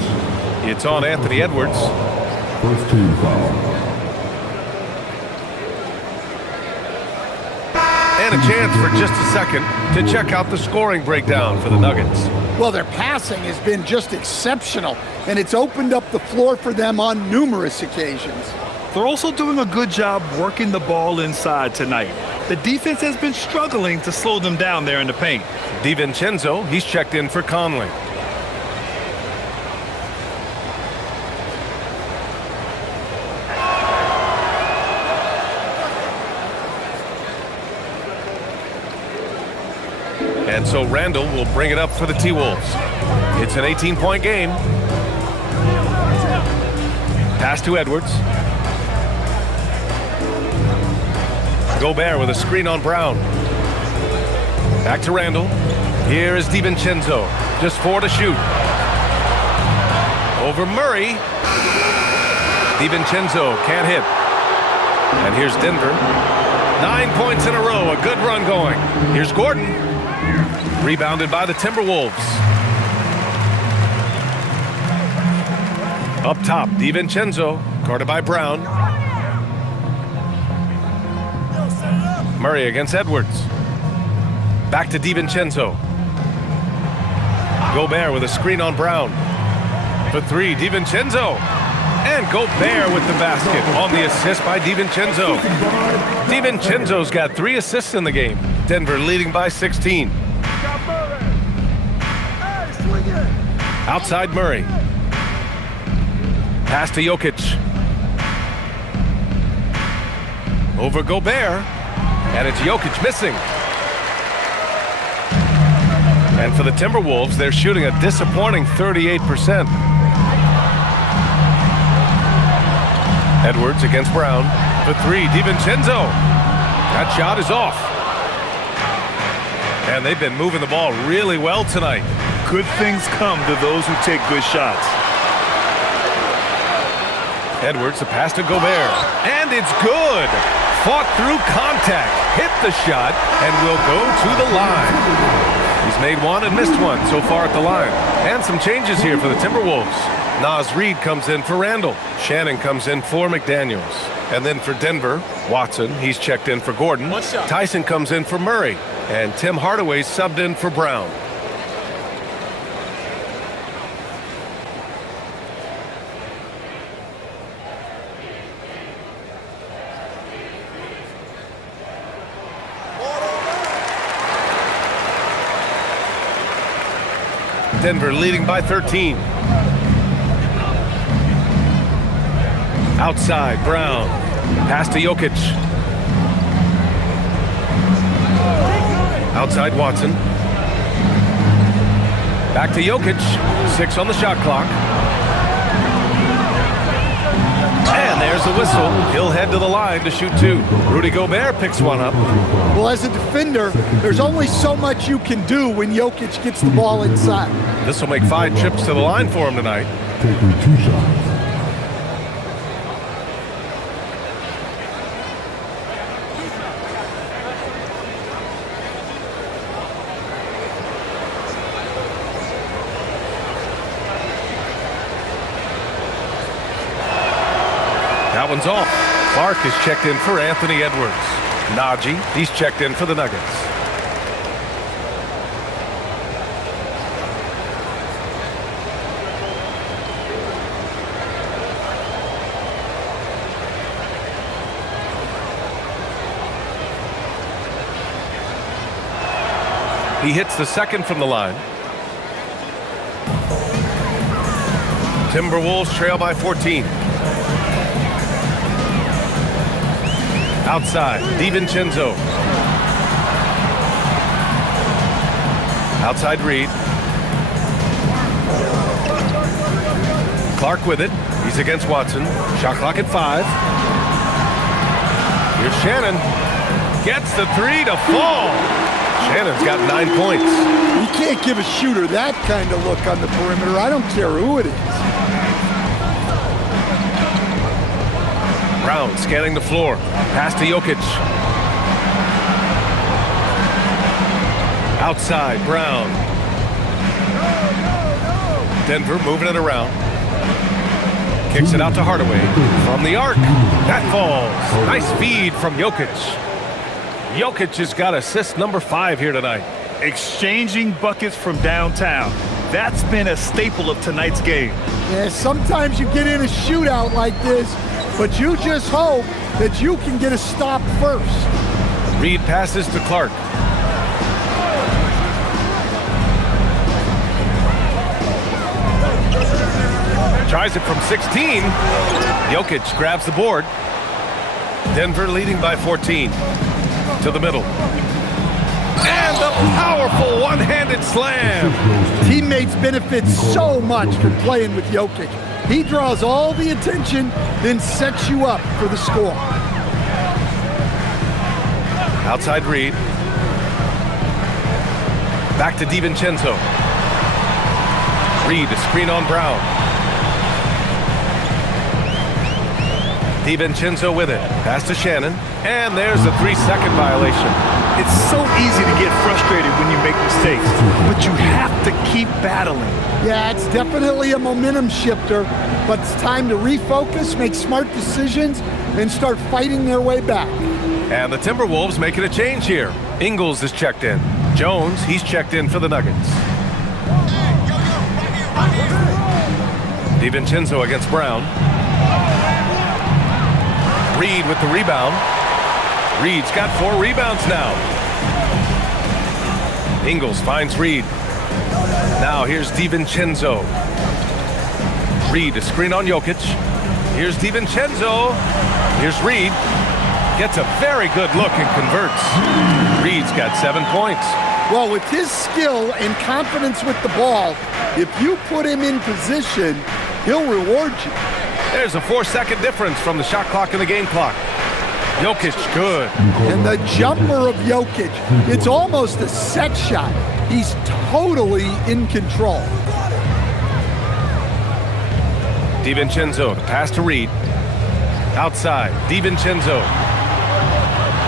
It's on Anthony Edwards. First team foul. And a chance for just a second to check out the scoring breakdown for the Nuggets. Well, their passing has been just exceptional, and it's opened up the floor for them on numerous occasions. They're also doing a good job working the ball inside tonight. The defense has been struggling to slow them down there in the paint. DiVincenzo, he's checked in for Conley. And so Randall will bring it up for the T-Wolves. It's an 18-point game. Pass to Edwards. Gobert with a screen on Brown. Back to Randall. Here is DiVincenzo. Just 4 to shoot. Over Murray. DiVincenzo can't hit. And here's Denver. 9 points in a row. A good run going. Here's Gordon. Rebounded by the Timberwolves. Up top, DiVincenzo. Guarded by Brown. Murray against Edwards. Back to DiVincenzo. Gobert with a screen on Brown. For 3, DiVincenzo. And Gobert with the basket on the assist by DiVincenzo. DiVincenzo's got 3 assists in the game. Denver leading by 16. Outside Murray. Pass to Jokic. Over Gobert. And it's Jokic missing. And for the Timberwolves, they're shooting a disappointing 38%. Edwards against Brown. For 3, DiVincenzo. That shot is off. And they've been moving the ball really well tonight. Good things come to those who take good shots. Edwards, the pass to Gobert. And it's good. Fought through contact. Hit the shot and will go to the line. He's made 1 and missed 1 so far at the line. And some changes here for the Timberwolves. Naz Reid comes in for Randall. Shannon comes in for McDaniels. And then for Denver, Watson, he's checked in for Gordon. Tyson comes in for Murray. And Tim Hardaway subbed in for Brown. Denver leading by 13. Outside, Brown. Pass to Jokic. Outside, Watson. Back to Jokic. 6 on the shot clock. And there's the whistle. He'll head to the line to shoot 2. Rudy Gobert picks 1 up. Well, as a defender, there's only so much you can do when Jokic gets the ball inside. This will make 5 trips to the line for him tonight. Taking 2 shots. That one's off. Clark is checked in for Anthony Edwards. Najee, he's checked in for the Nuggets. He hits the second from the line. Timberwolves trail by 14. Outside, DiVincenzo. Outside Reed. Clark with it. He's against Watson. Shot clock at 5. Here's Shannon. Gets the 3 to fall. Shannon's got 9 points. You can't give a shooter that kind of look on the perimeter. I don't care who it is. Brown scanning the floor. Pass to Jokic. Outside, Brown. Denver moving it around. Kicks it out to Hardaway. From the arc. That falls. Nice feed from Jokic. Jokic has got assist number 5 here tonight. Exchanging buckets from downtown. That's been a staple of tonight's game. Yeah, sometimes you get in a shootout like this, but you just hope that you can get a stop first. Reed passes to Clark. Tries it from 16. Jokic grabs the board. Denver leading by 14. To the middle. And the powerful one-handed slam. Teammates benefit so much from playing with Jokic. He draws all the attention, then sets you up for the score. Outside Reed. Back to DiVincenzo. Reed, a screen on Brown. DiVincenzo with it. Pass to Shannon. And there's a 3-second violation. It's so easy to get frustrated when you make mistakes, but you have to keep battling. Yeah, it's definitely a momentum shifter, but it's time to refocus, make smart decisions, and start fighting their way back. And the Timberwolves making a change here. Ingles is checked in. Jones, he's checked in for the Nuggets. DiVincenzo against Brown. Reed with the rebound. Reed's got 4 rebounds now. Ingles finds Reed. Now here's DiVincenzo. Reed, a screen on Jokic. Here's DiVincenzo. Here's Reed. Gets a very good look and converts. Reed's got 7 points. Well, with his skill and confidence with the ball, if you put him in position, he'll reward you. There's a 4-second difference from the shot clock and the game clock. Jokic, good. And the jumper of Jokic, it's almost a set shot. He's totally in control. DiVincenzo, the pass to Reed. Outside, DiVincenzo.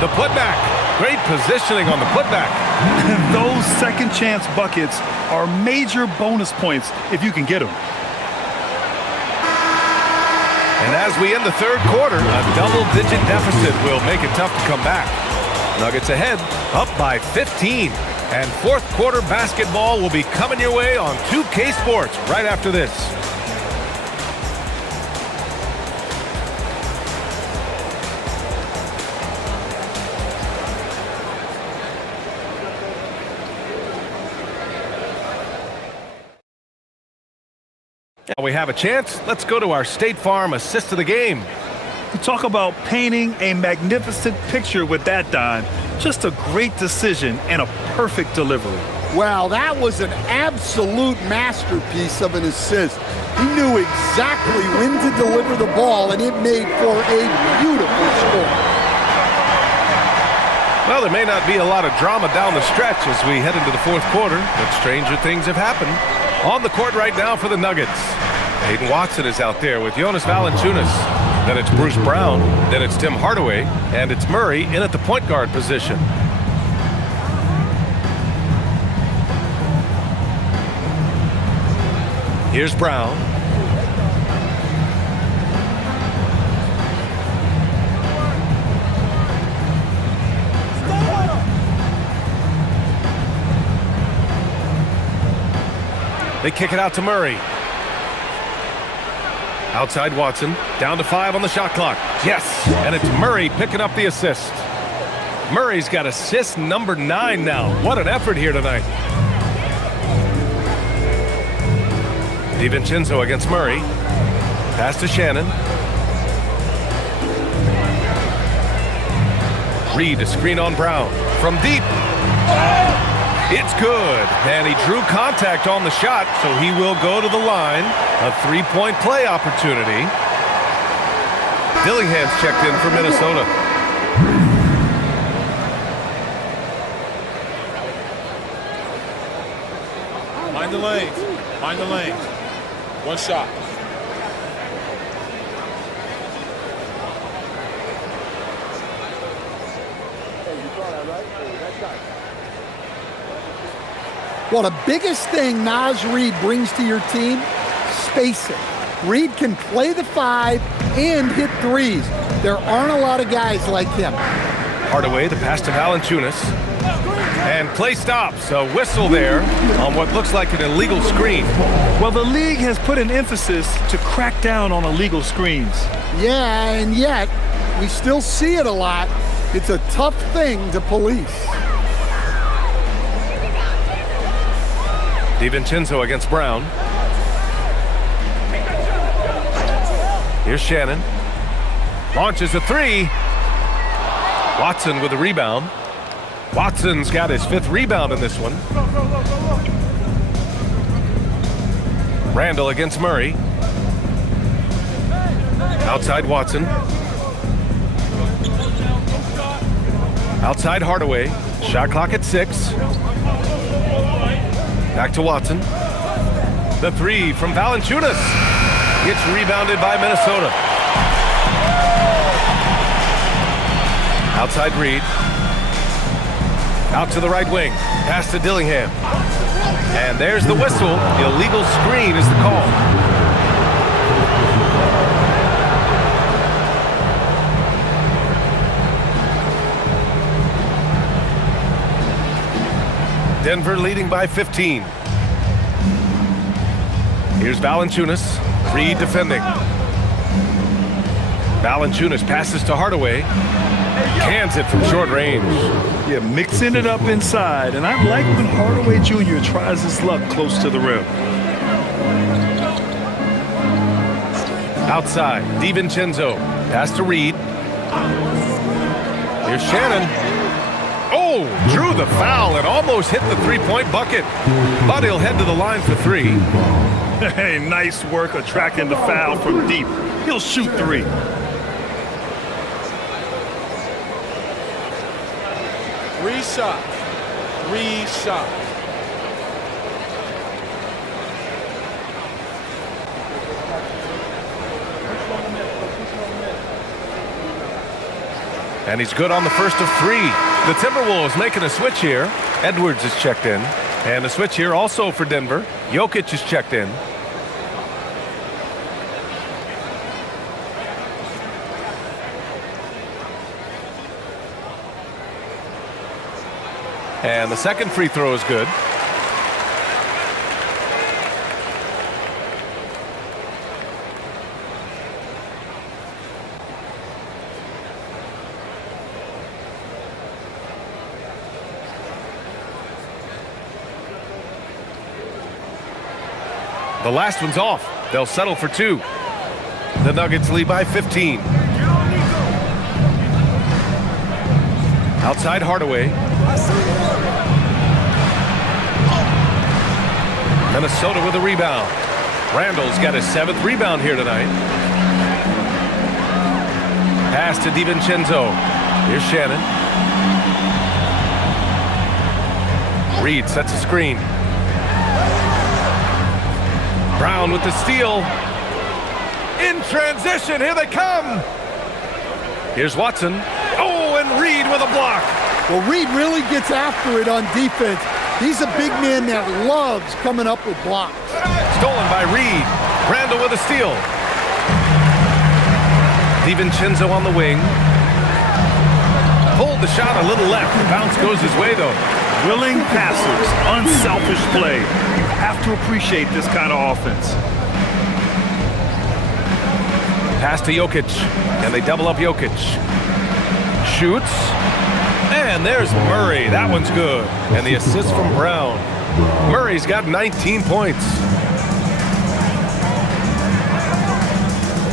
The putback. Great positioning on the putback. Those second chance buckets are major bonus points if you can get them. And as we end the third quarter, a double-digit deficit will make it tough to come back. Nuggets ahead, up by 15. And fourth quarter basketball will be coming your way on 2K Sports right after this. Now we have a chance. Let's go to our State Farm assist of the game. You talk about painting a magnificent picture with that dime. Just a great decision and a perfect delivery. Wow, that was an absolute masterpiece of an assist. He knew exactly when to deliver the ball, and it made for a beautiful score. Well, there may not be a lot of drama down the stretch as we head into the fourth quarter, but stranger things have happened. On the court right now for the Nuggets. Hayden Watson is out there with Jonas Valanciunas. Then it's Bruce Brown. Then it's Tim Hardaway. And it's Murray in at the point guard position. Here's Brown. They kick it out to Murray. Outside Watson, down to 5 on the shot clock. Yes, and it's Murray picking up the assist. Murray's got assist number 9 now. What an effort here tonight. DiVincenzo against Murray. Pass to Shannon. Reed to screen on Brown. From deep. It's good. And he drew contact on the shot, so he will go to the line. A three-point play opportunity. Dillingham's checked in for Minnesota. Mind the lanes. Mind the lanes. One shot. Well, the biggest thing Naz Reid brings to your team, spacing. Reid can play the 5 and hit threes. There aren't a lot of guys like him. Hardaway, the pass to Valanciunas. And play stops. A whistle there on what looks like an illegal screen. Well, the league has put an emphasis to crack down on illegal screens. Yeah, and yet we still see it a lot. It's a tough thing to police. DiVincenzo against Brown. Here's Shannon. Launches a 3. Watson with a rebound. Watson's got his 5th rebound in this one. Randall against Murray. Outside Watson. Outside Hardaway. Shot clock at 6. Back to Watson. The 3 from Valanciunas. Gets rebounded by Minnesota. Outside Reed. Out to the right wing. Pass to Dillingham. And there's the whistle. Illegal screen is the call. Denver leading by 15. Here's Valanciunas. Reed defending. Valanciunas passes to Hardaway. Cans it from short range. Yeah, mixing it up inside. And I like when Hardaway Jr. tries his luck close to the rim. Outside, DiVincenzo. Pass to Reed. Here's Shannon. Oh, drew the foul and almost hit the three-point bucket. But he'll head to the line for 3. Hey, nice work attracting the foul from deep. He'll shoot 3. Three shots. 3 shots. And he's good on the first of 3. The Timberwolves making a switch here. Edwards is checked in. And a switch here also for Denver. Jokic is checked in. And the second free throw is good. The last one's off. They'll settle for 2. The Nuggets lead by 15. Outside Hardaway. Minnesota with a rebound. Randall's got his 7th rebound here tonight. Pass to DiVincenzo. Here's Shannon. Reed sets a screen. Brown with the steal. In transition, here they come. Here's Watson. Oh, and Reed with a block. Well, Reed really gets after it on defense. He's a big man that loves coming up with blocks. Stolen by Reed. Randall with a steal. DiVincenzo on the wing. Pulled the shot a little left. The bounce goes his way, though. Willing passers, unselfish play. You have to appreciate this kind of offense. Pass to Jokic, and they double up Jokic. Shoots, and there's Murray. That one's good. And the assist from Brown. Murray's got 19 points.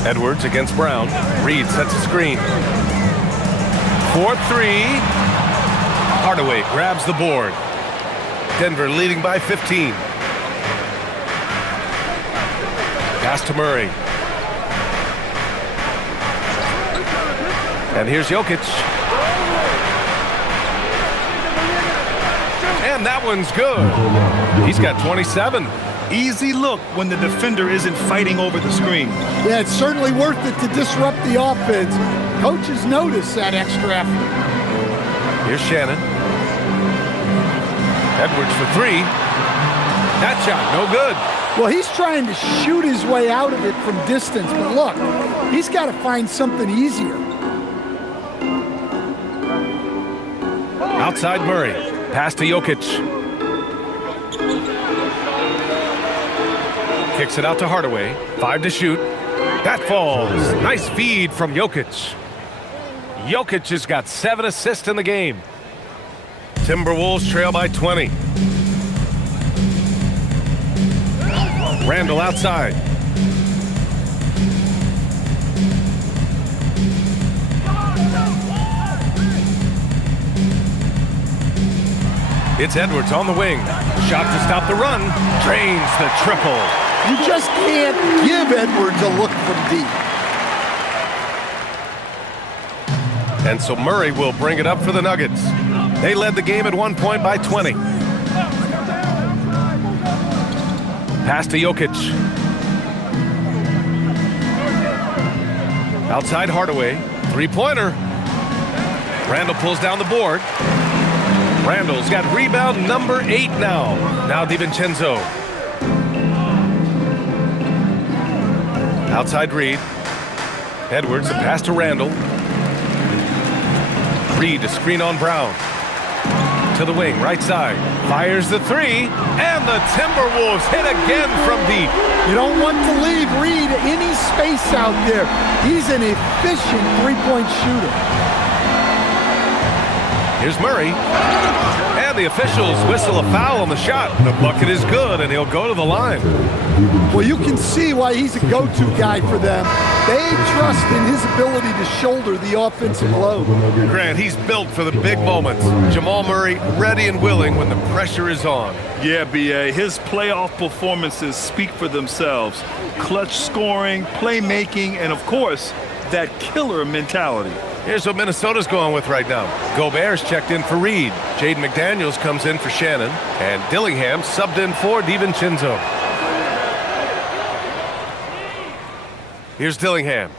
Edwards against Brown. Reed sets a screen. 4-3. Hardaway grabs the board. Denver leading by 15. Pass to Murray. And here's Jokic. And that one's good. He's got 27. Easy look when the defender isn't fighting over the screen. Yeah, it's certainly worth it to disrupt the offense. Coaches notice that extra effort. Here's Shannon. Edwards for 3. That shot, no good. Well, he's trying to shoot his way out of it from distance, but look, he's got to find something easier. Outside Murray. Pass to Jokic. Kicks it out to Hardaway. 5 to shoot. That falls. Nice feed from Jokic. Jokic has got 7 assists in the game. Timberwolves trail by 20. Randall outside. It's Edwards on the wing. Shot to stop the run. Drains the triple. You just can't give Edwards a look from deep. And so Murray will bring it up for the Nuggets. They led the game at 1 point by 20. Pass to Jokic. Outside Hardaway. 3-pointer. Randall pulls down the board. Randall's got rebound number 8 now. Now DiVincenzo. Outside Reed. Edwards, a pass to Randall. Reed, a screen on Brown. To the wing, right side. Fires the 3, and the Timberwolves hit again from deep. You don't want to leave Reed any space out there. He's an efficient three-point shooter. Here's Murray. And the officials whistle a foul on the shot. The bucket is good, and he'll go to the line. Well, you can see why he's a go-to guy for them. They trust in his ability to shoulder the offensive load. Grant, he's built for the big moments. Jamal Murray ready and willing when the pressure is on. Yeah, B.A., his playoff performances speak for themselves. Clutch scoring, playmaking, and of course, that killer mentality. Here's what Minnesota's going with right now. Gobert's checked in for Reed. Jaden McDaniels comes in for Shannon. And Dillingham subbed in for DiVincenzo. Here's Dillingham.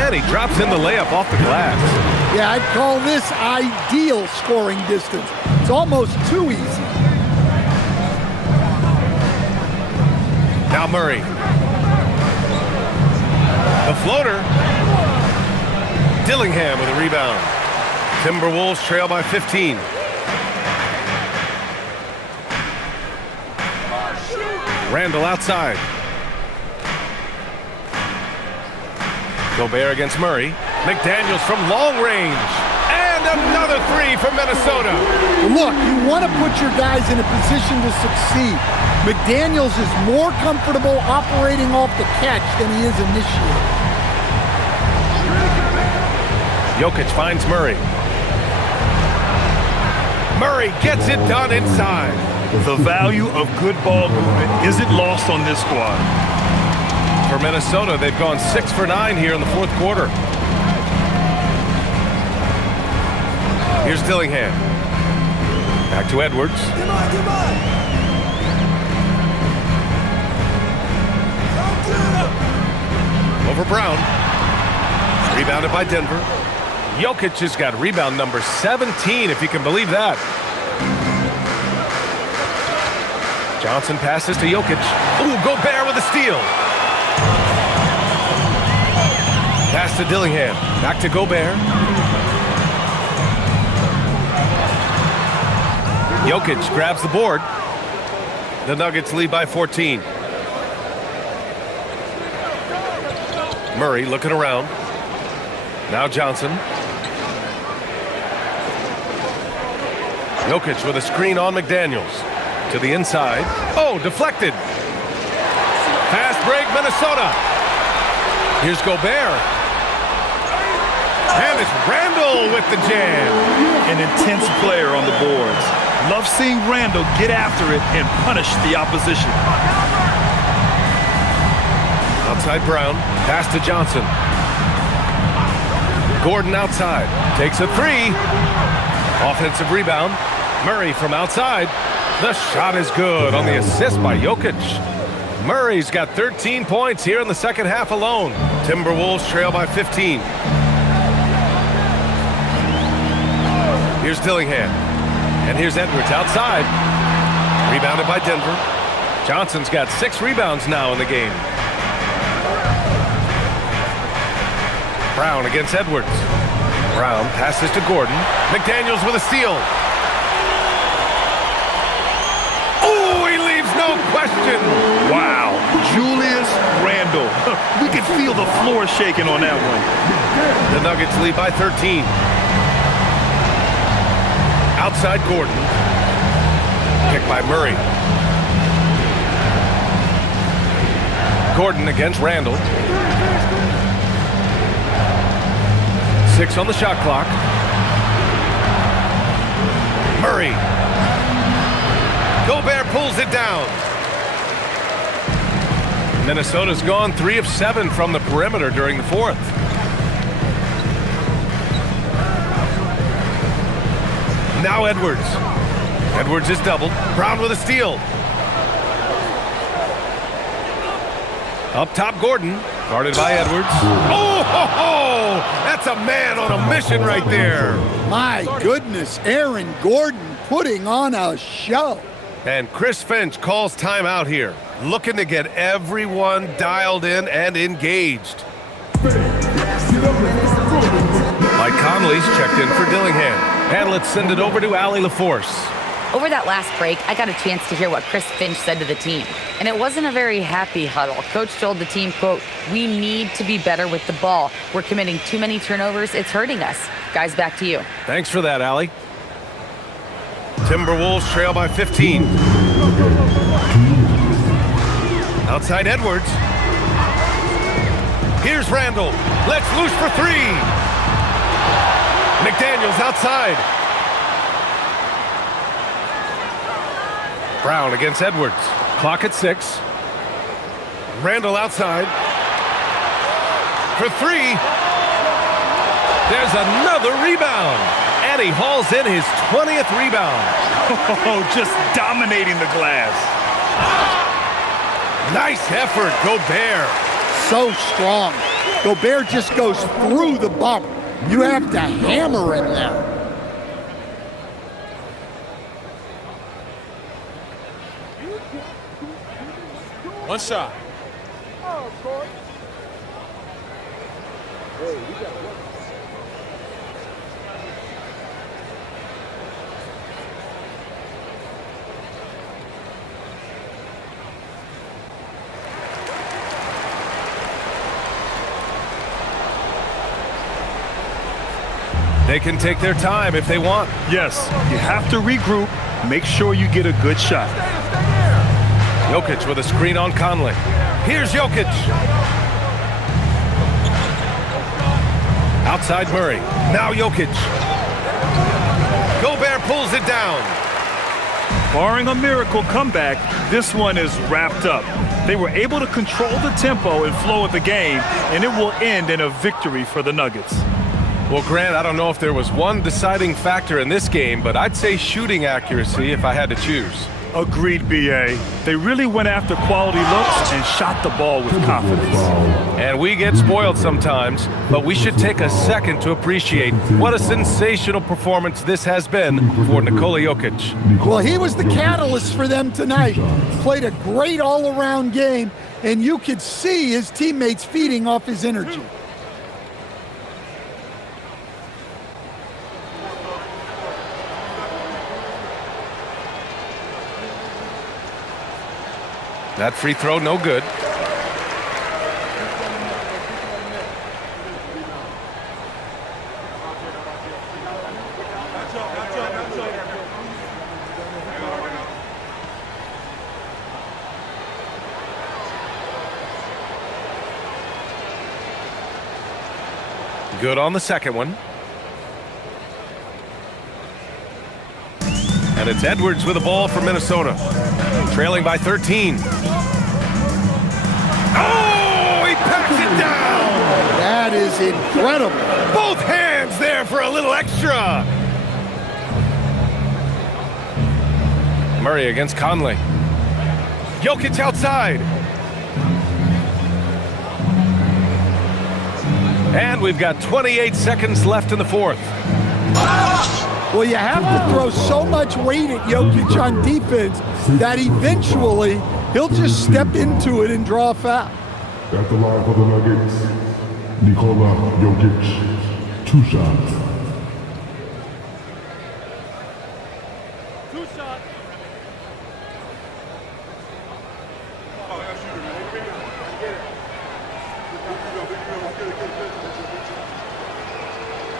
And he drops in the layup off the glass. Yeah, I'd call this ideal scoring distance. It's almost too easy. Now Murray. The floater. Dillingham with a rebound. Timberwolves trail by 15. Randall outside. Gobert against Murray. McDaniels from long range. And another 3 for Minnesota. Look, you want to put your guys in a position to succeed. McDaniels is more comfortable operating off the catch than he is initiating. Jokic finds Murray. Murray gets it done inside. The value of good ball movement isn't lost on this squad. For Minnesota, they've gone 6 for 9 here in the fourth quarter. Here's Dillingham. Back to Edwards. Over Brown. Rebounded by Denver. Jokic has got rebound number 17, if you can believe that. Johnson passes to Jokic. Ooh, Gobert with a steal. Pass to Dillingham. Back to Gobert. Jokic grabs the board. The Nuggets lead by 14. Murray looking around. Now Johnson. Jokic with a screen on McDaniels. To the inside. Oh, deflected. Fast break, Minnesota. Here's Gobert. And it's Randall with the jam. An intense player on the boards. Love seeing Randall get after it and punish the opposition. Outside Brown. Pass to Johnson. Gordon outside. Takes a three. Offensive rebound. Murray from outside. The shot is good on the assist by Jokic. Murray's got 13 points here in the second half alone. Timberwolves trail by 15. Here's Dillingham. And here's Edwards outside. Rebounded by Denver. Johnson's got 6 rebounds now in the game. Brown against Edwards. Brown passes to Gordon. McDaniels with a steal. Oh, he leaves no question. Wow, Julius Randle. We could feel the floor shaking on that one. The Nuggets lead by 13. Outside Gordon. Kicked by Murray. Gordon against Randle. 6 on the shot clock. Murray. Gobert pulls it down. Minnesota's gone 3 of 7 from the perimeter during the fourth. Now Edwards. Edwards is doubled. Brown with a steal. Up top, Gordon. Guarded by Edwards. Oh, ho, ho! That's a man on a mission right there. My goodness, Aaron Gordon putting on a show. And Chris Finch calls timeout here, looking to get everyone dialed in and engaged. Mike Conley's checked in for Dillingham. And let's send it over to Allie LaForce. Over that last break, I got a chance to hear what Chris Finch said to the team. And it wasn't a very happy huddle. Coach told the team, quote, "We need to be better with the ball. We're committing too many turnovers. It's hurting us." Guys, back to you. Thanks for that, Allie. Timberwolves trail by 15. Outside Edwards. Here's Randall. Let's loose for 3. McDaniels outside. Brown against Edwards. Clock at 6. Randall outside. For 3. There's another rebound. And he hauls in his 20th rebound. Oh, just dominating the glass. Nice effort, Gobert. So strong. Gobert just goes through the bump. You have to hammer in there. One shot. They can take their time if they want. Yes, you have to regroup. Make sure you get a good shot. Jokic with a screen on Conley. Here's Jokic. Outside Murray. Now Jokic. Gobert pulls it down. Barring a miracle comeback, this one is wrapped up. They were able to control the tempo and flow of the game, and it will end in a victory for the Nuggets. Well, Grant, I don't know if there was one deciding factor in this game, but I'd say shooting accuracy if I had to choose. Agreed, B.A. They really went after quality looks and shot the ball with confidence. And we get spoiled sometimes, but we should take a second to appreciate what a sensational performance this has been for Nikola Jokic. Well, he was the catalyst for them tonight. Played a great all-around game, and you could see his teammates feeding off his energy. That free throw, no good. Good on the second one. And it's Edwards with the ball for Minnesota. Trailing by 13. Oh, he packs it down! That is incredible. Both hands there for a little extra. Murray against Conley. Jokic outside. And we've got 28 seconds left in the fourth. Well, you have to throw so much weight at Jokic on defense that eventually he'll just step into it and draw a foul. At the line for the Nuggets, Nikola Jokic. 2 shots.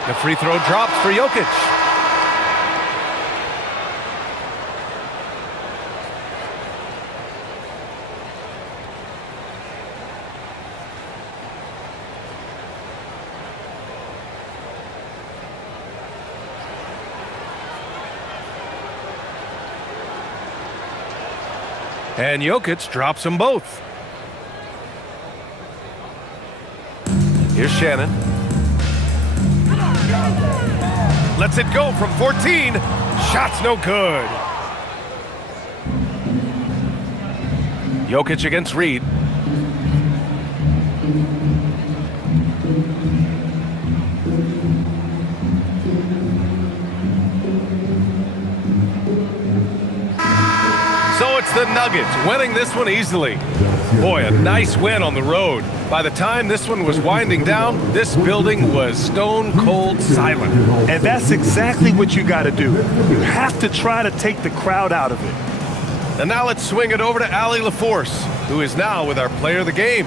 The free throw dropped for Jokic. And Jokic drops them both. Here's Shannon. Lets it go from 14. Shot's no good. Jokic against Reed. So it's the Nuggets winning this one easily. Boy, a nice win on the road. By the time this one was winding down, this building was stone cold silent. And that's exactly what you got to do. You have to try to take the crowd out of it. And now let's swing it over to Allie LaForce, who is now with our player of the game.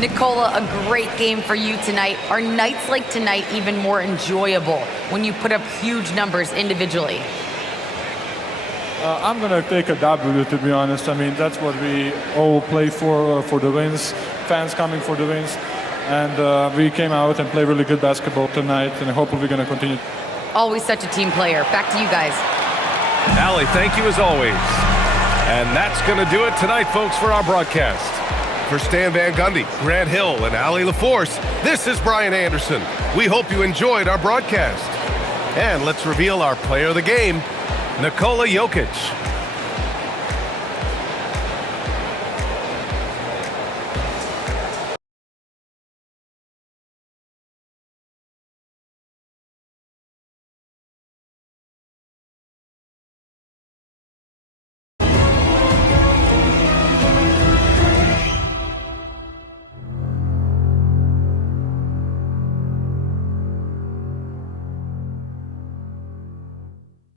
Nikola, a great game for you tonight. Are nights like tonight even more enjoyable when you put up huge numbers individually? I'm going to take a W, to be honest. I mean, that's what we all play for the wins, fans coming for the wins. And we came out and played really good basketball tonight, and hopefully we're going to continue. Always such a team player. Back to you guys. Allie, thank you as always. And that's going to do it tonight, folks, for our broadcast. For Stan Van Gundy, Grant Hill, and Allie LaForce, this is Brian Anderson. We hope you enjoyed our broadcast. And let's reveal our player of the game, Nikola Jokic.